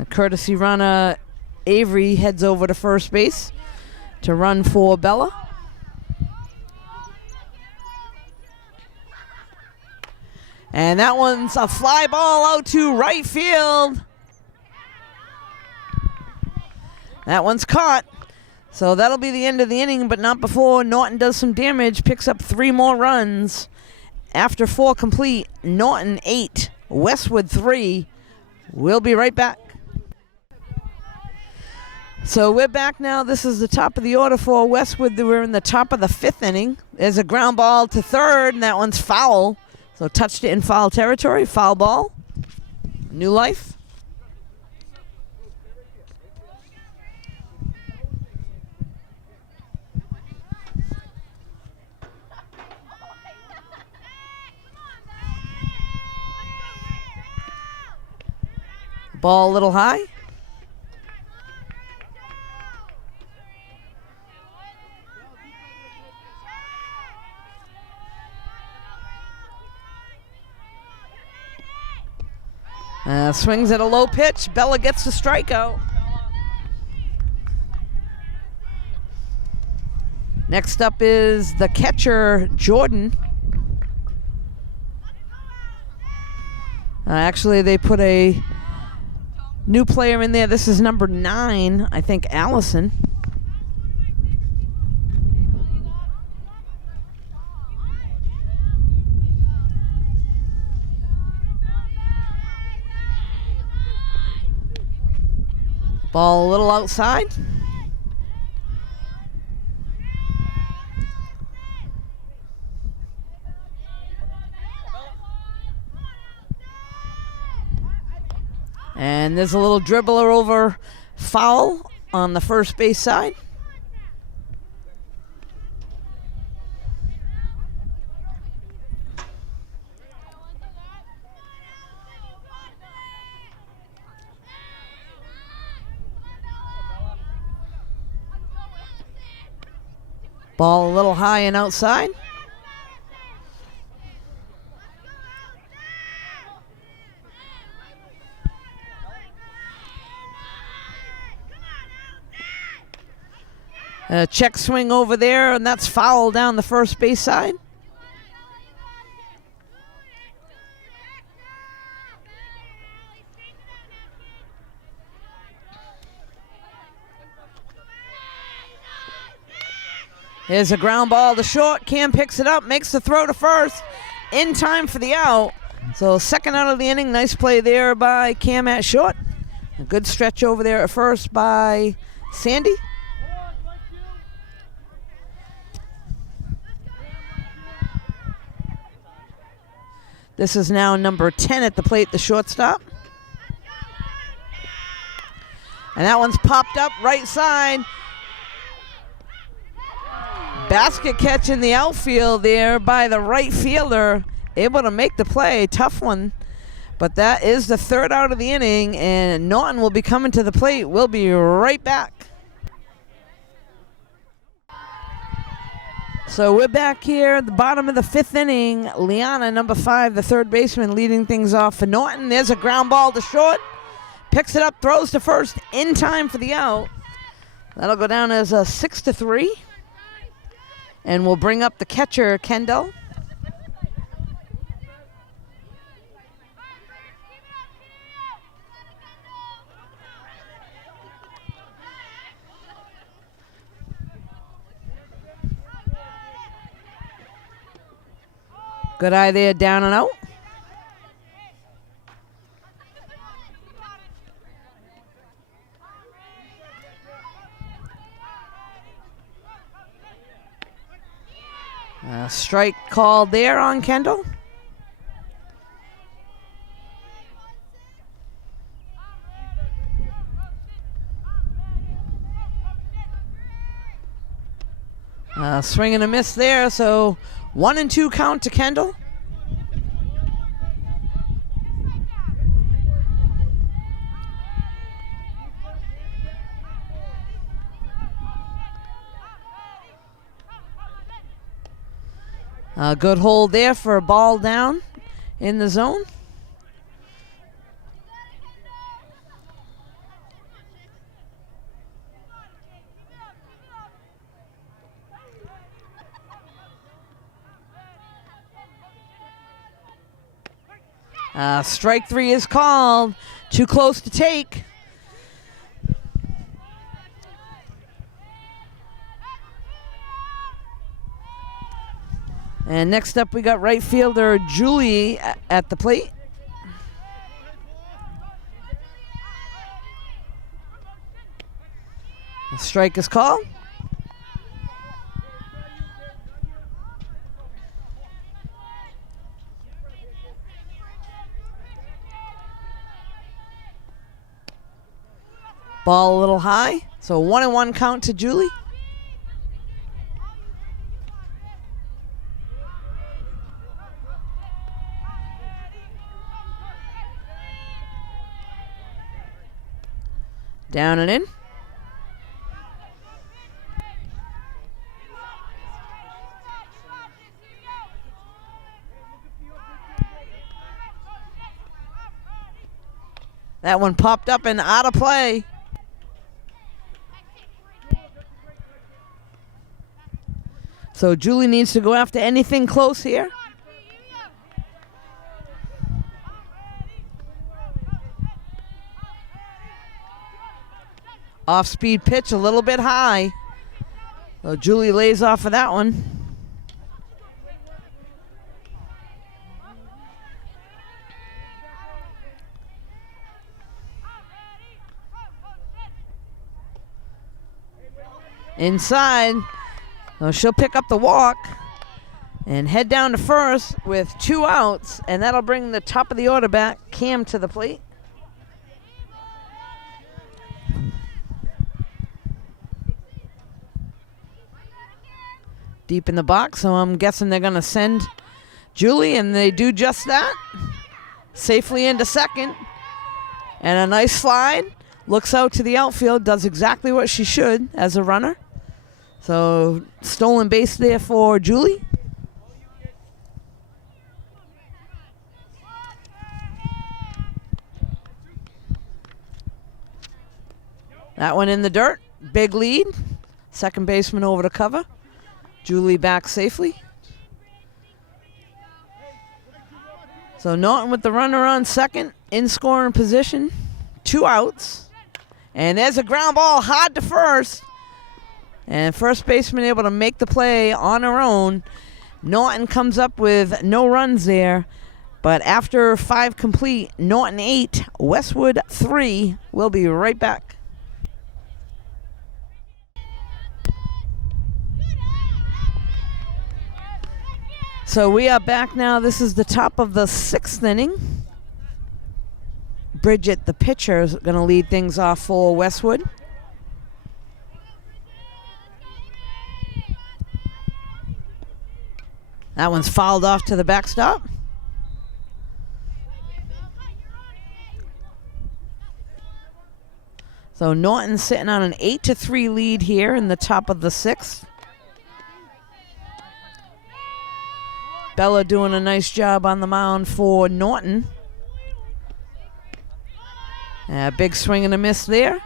Courtesy runner Avery heads over to first base to run for Bella. And that one's a fly ball out to right field. That one's caught. So that'll be the end of the inning, but not before Norton does some damage, picks up 3 more runs. After 4 complete, Norton 8, Westwood 3. We'll be right back. So we're back now. This is the top of the order for Westwood. We're in the top of the 5th inning. There's a ground ball to third, and that one's foul. So touched it in foul territory, foul ball. New life. Ball a little high. Swings at a low pitch. Bella gets the strikeout. Next up is the catcher, Jordan. Actually, they put a new player in there. This is number 9, I think, Allison. Ball a little outside. And there's a little dribbler over foul on the first base side. Ball a little high and outside. Check swing over there, and that's foul down the first base side. Here's a ground ball to short. Cam picks it up, makes the throw to first, in time for the out. So second out of the inning. Nice play there by Cam at short. A good stretch over there at first by Sandy. This is now number 10 at the plate, the shortstop. And that one's popped up right side. Basket catch in the outfield there by the right fielder. Able to make the play. Tough one. But that is the third out of the inning, and Norton will be coming to the plate. We'll be right back. So we're back here at the bottom of the fifth inning. Liana, number 5, the third baseman, leading things off for Norton. There's a ground ball to short. Picks it up, throws to first in time for the out. That'll go down as a 6-3. And we'll bring up the catcher, Kendall. Good eye there, down and out. Strike called there on Kendall. Swing and a miss there, so 1-2 count to Kendall. Good hold there for a ball down in the zone. Strike 3 is called. Too close to take. And next up, we got right fielder Julie at the plate. The strike is called. Ball a little high, so 1-1 count to Julie. Down and in. That one popped up and out of play. So Julie needs to go after anything close here. Off-speed pitch, a little bit high. So Julie lays off of that one. Inside. So she'll pick up the walk and head down to first with 2 outs, and that'll bring the top of the order back, Cam, to the plate. Deep in the box, so I'm guessing they're going to send Julie, and they do just that. Safely into second. And a nice slide. Looks out to the outfield, does exactly what she should as a runner. So stolen base there for Julie. That one in the dirt. Big lead. Second baseman over to cover. Julie back safely. So Norton with the runner on second, in scoring position. 2 outs. And there's a ground ball hard to first. And first baseman able to make the play on her own. Norton comes up with no runs there. But after 5 complete, Norton 8, Westwood 3. We'll be right back. So we are back now. This is the top of the 6th inning. Bridget, the pitcher, is going to lead things off for Westwood. That one's fouled off to the backstop. So Norton sitting on an 8-3 lead here in the top of the 6th. Bella doing a nice job on the mound for Norton. Big swing and a miss there.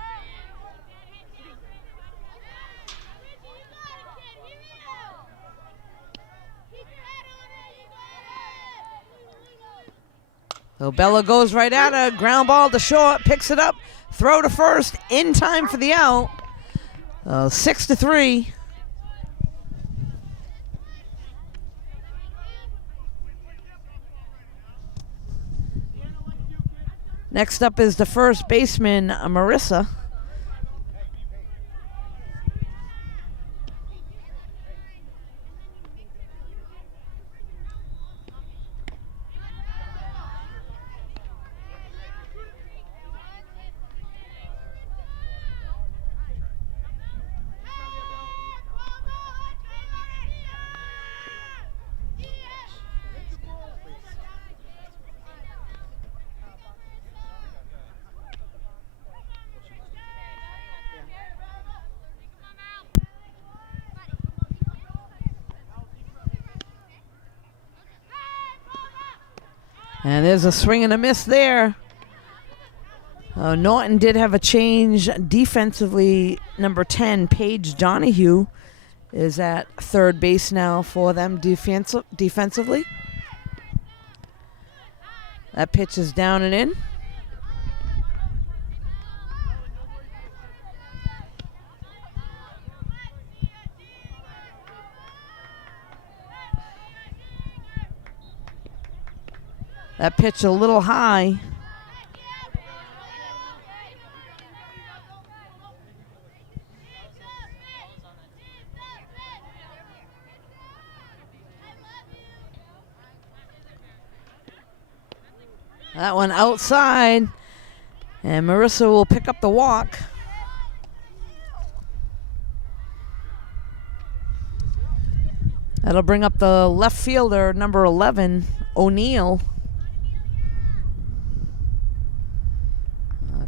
So Bella goes right at her, ground ball to short, picks it up, throw to first, in time for the out. 6-3. Next up is the first baseman, Marissa. And there's a swing and a miss there. Norton did have a change defensively. Number 10, Paige Donahue, is at third base now for them defensively. That pitch is down and in. That pitch a little high. That one outside, and Marissa will pick up the walk. That'll bring up the left fielder, number 11, O'Neill.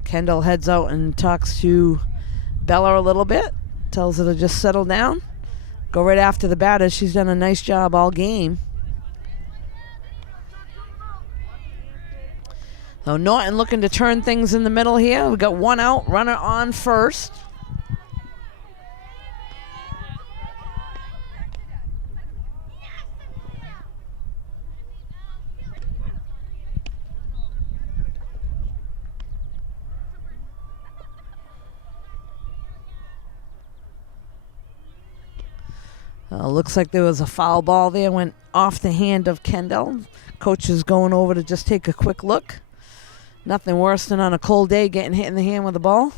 Kendall heads out and talks to Bella a little bit, tells her to just settle down, go right after the batter. She's done a nice job all game. So Norton looking to turn things in the middle here. We got one out, runner on first. Looks like there was a foul ball there, went off the hand of Kendall. Coach is going over to just take a quick look. Nothing worse than on a cold day getting hit in the hand with a ball.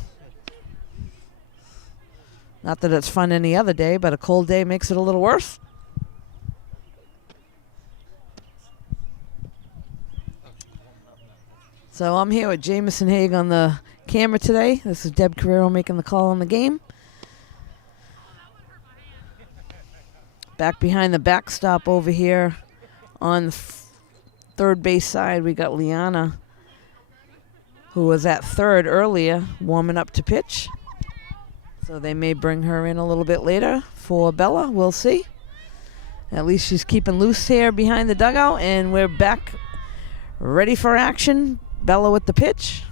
Not that it's fun any other day, but a cold day makes it a little worse. So I'm here with Jamison Haig on the camera today. This is Deb Carrero making the call on the game. Back behind the backstop over here on the third base side, we got Liana, who was at third earlier, warming up to pitch. So they may bring her in a little bit later for Bella. We'll see. At least she's keeping loose here behind the dugout, and we're back ready for action. Bella with the pitch.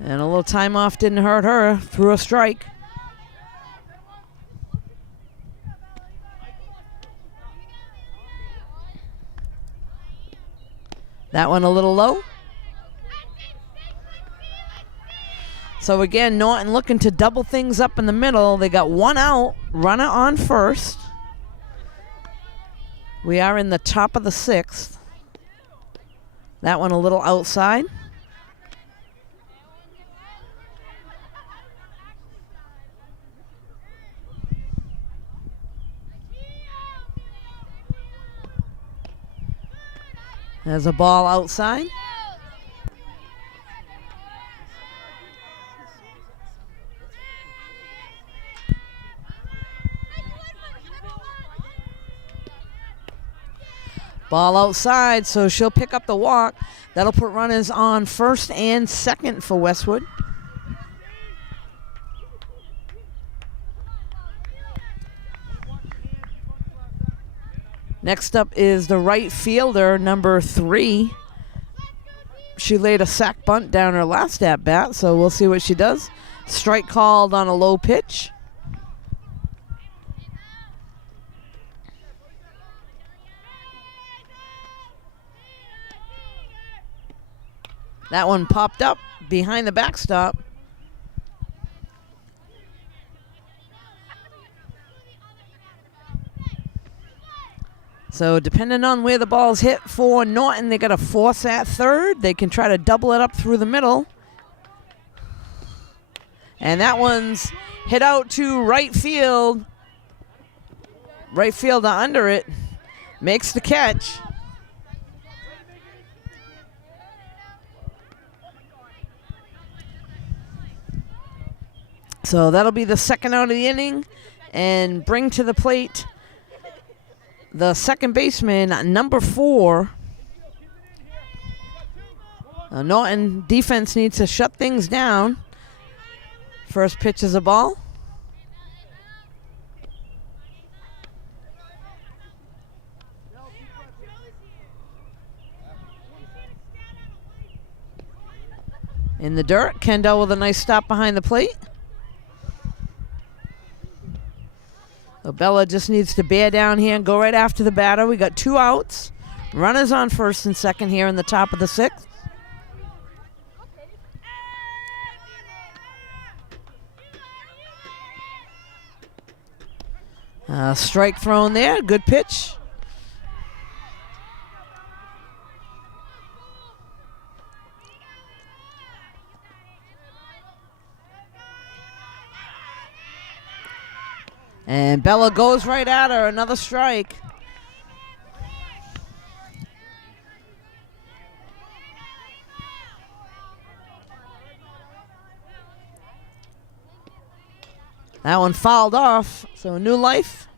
And a little time off didn't hurt her. Threw a strike. That one a little low. So again, Norton looking to double things up in the middle. They got one out, runner on first. We are in the top of the 6th. That one a little outside. There's a ball outside. Ball outside, so she'll pick up the walk. That'll put runners on first and second for Westwood. Next up is the right fielder, number 3. She laid a sac bunt down her last at bat, so we'll see what she does. Strike called on a low pitch. That one popped up behind the backstop. So depending on where the ball's hit for Norton, they got to force at third. They can try to double it up through the middle. And that one's hit out to right field. Right fielder under it. Makes the catch. So that'll be the second out of the inning, and bring to the plate the second baseman, number 4. Norton defense needs to shut things down. First pitch is a ball. In the dirt, Kendall with a nice stop behind the plate. So Bella just needs to bear down here and go right after the batter. We got 2 outs. Runners on first and second here in the top of the 6th. Strike thrown there. Good pitch. And Bella goes right at her. Another strike. That one fouled off. So new life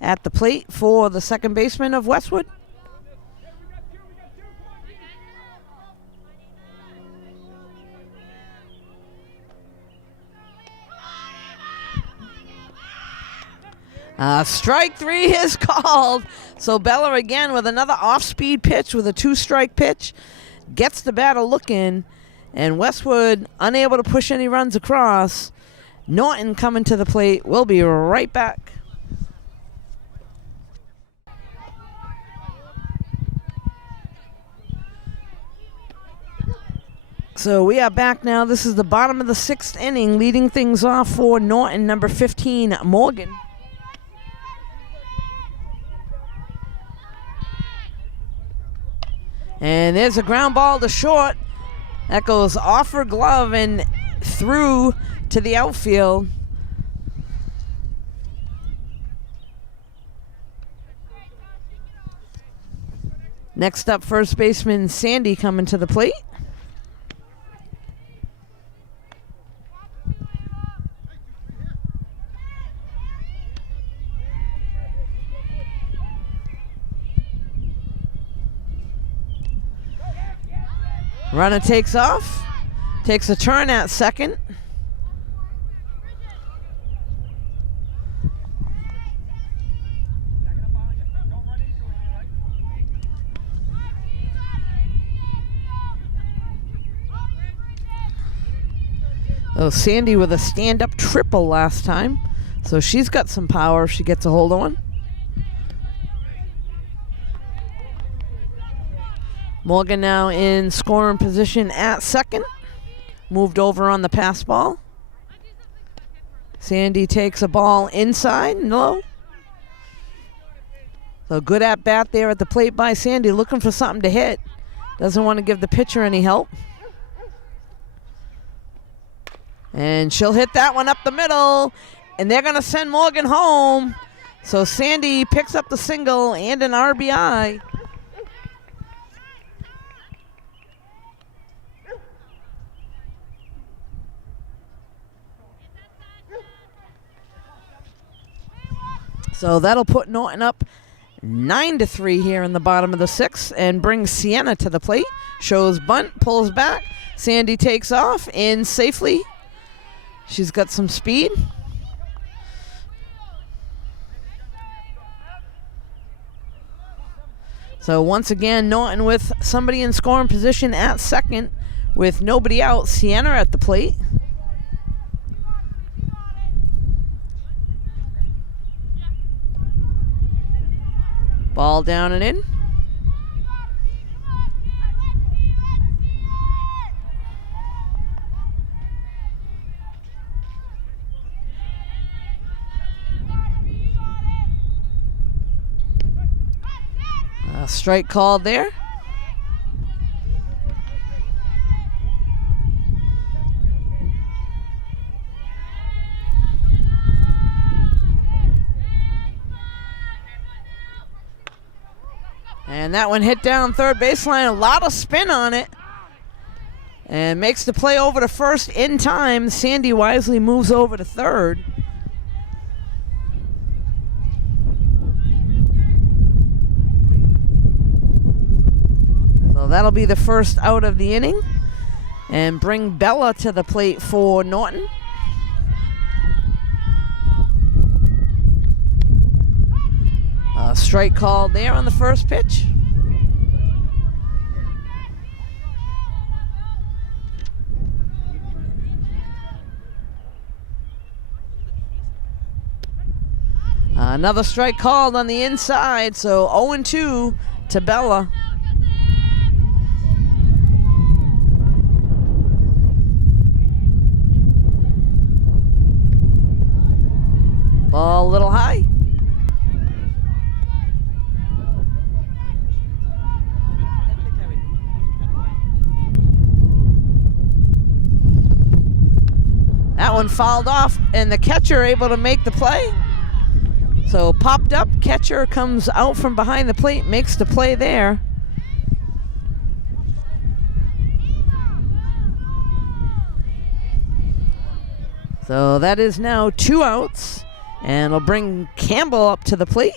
at the plate for the second baseman of Westwood. Strike 3 is called. So Bella again with another off-speed pitch with a 2-strike pitch. Gets the batter looking. And Westwood unable to push any runs across. Norton coming to the plate. We'll be right back. So we are back now. This is the bottom of the 6th inning. Leading things off for Norton, number 15, Morgan. And there's a ground ball to short. That goes off her glove and through to the outfield. Next up, first baseman Sandy coming to the plate. Runner takes off, takes a turn at second. Oh, Sandy with a stand-up triple last time. So she's got some power if she gets a hold of one. Morgan now in scoring position at second. Moved over on the pass ball. Sandy takes a ball inside, low. So good at bat there at the plate by Sandy, looking for something to hit. Doesn't want to give the pitcher any help. And she'll hit that one up the middle, and they're going to send Morgan home. So Sandy picks up the single and an RBI. So that'll put Norton up 9-3 here in the bottom of the sixth and brings Sienna to the plate. Shows bunt, pulls back. Sandy takes off in safely. She's got some speed. So once again, Norton with somebody in scoring position at second with nobody out. Sienna at the plate. Ball down and in. A strike called there. And that one hit down third baseline. A lot of spin on it. And makes the play over to first in time. Sandy wisely moves over to third. So that'll be the first out of the inning. And bring Bella to the plate for Norton. A strike called there on the first pitch. Another strike called on the inside, so 0-2 to Bella. Ball a little high. That one fouled off, and the catcher able to make the play. So popped up, catcher comes out from behind the plate, makes the play there. So that is now 2 outs, and it'll bring Campbell up to the plate.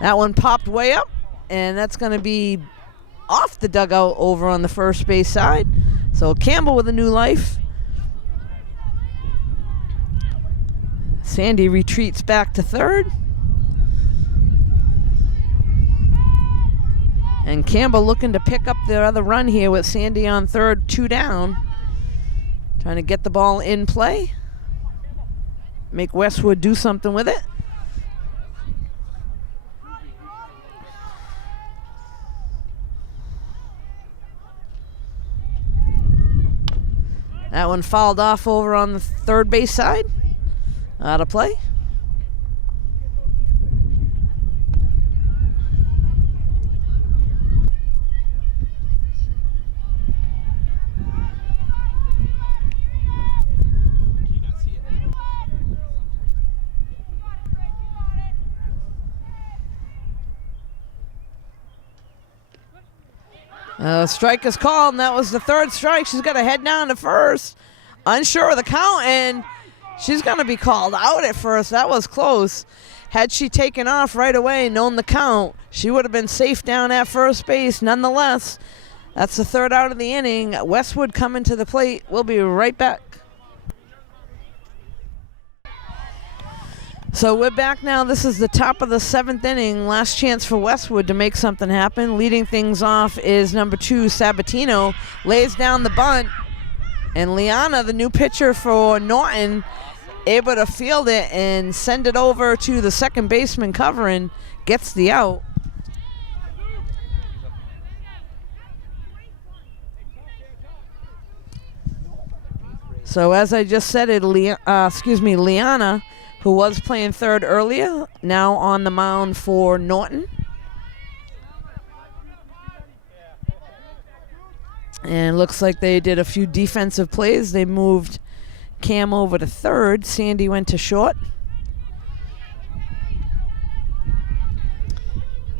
That one popped way up, and that's going to be off the dugout over on the first base side. So Campbell with a new life. Sandy retreats back to third. And Campbell looking to pick up the other run here with Sandy on third, 2 down. Trying to get the ball in play. Make Westwood do something with it. That one fouled off over on the third base side. Out of play. Strike is called, and that was the third strike. She's got to head down to first. Unsure of the count, and she's going to be called out at first. That was close. Had she taken off right away, known the count, she would have been safe down at first base. Nonetheless, that's the third out of the inning. Westwood coming to the plate. We'll be right back. So we're back now. This is the top of the 7th inning. Last chance for Westwood to make something happen. Leading things off is number 2, Sabatino. Lays down the bunt. And Liana, the new pitcher for Norton, able to field it and send it over to the second baseman covering, gets the out. So as I just said it, Liana, who was playing third earlier, now on the mound for Norton. And looks like they did a few defensive plays. They moved Cam over to third. Sandy went to short.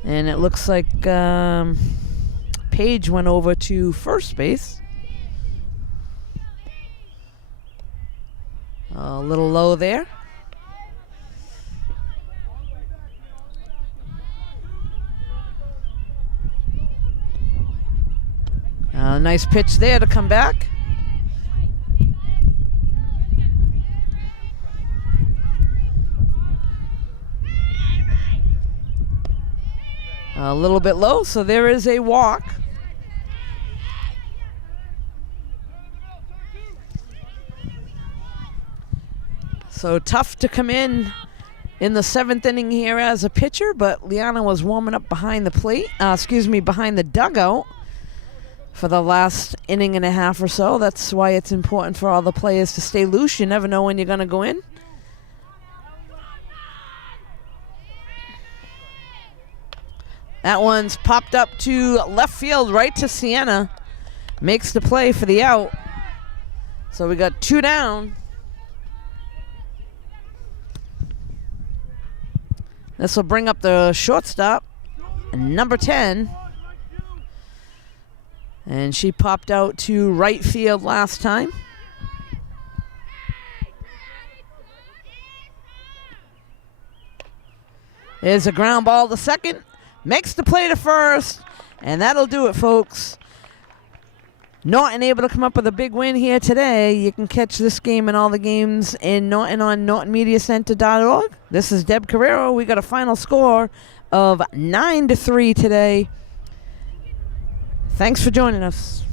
And it looks like Paige went over to first base. A little low there. Nice pitch there to come back. A little bit low, so there is a walk. So tough to come in the 7th inning here as a pitcher, but Liana was warming up behind the plate, behind the dugout for the last inning and a half or so. That's why it's important for all the players to stay loose. You never know when you're going to go in. That one's popped up to left field, right to Sienna. Makes the play for the out. So we got 2 down. This will bring up the shortstop, number 10. And she popped out to right field last time. There's a ground ball to second. Makes the play to first. And that'll do it, folks. Norton able to come up with a big win here today. You can catch this game and all the games in Norton on NortonMediaCenter.org. This is Deb Carrero. We got a final score of 9-3 today. Thanks for joining us.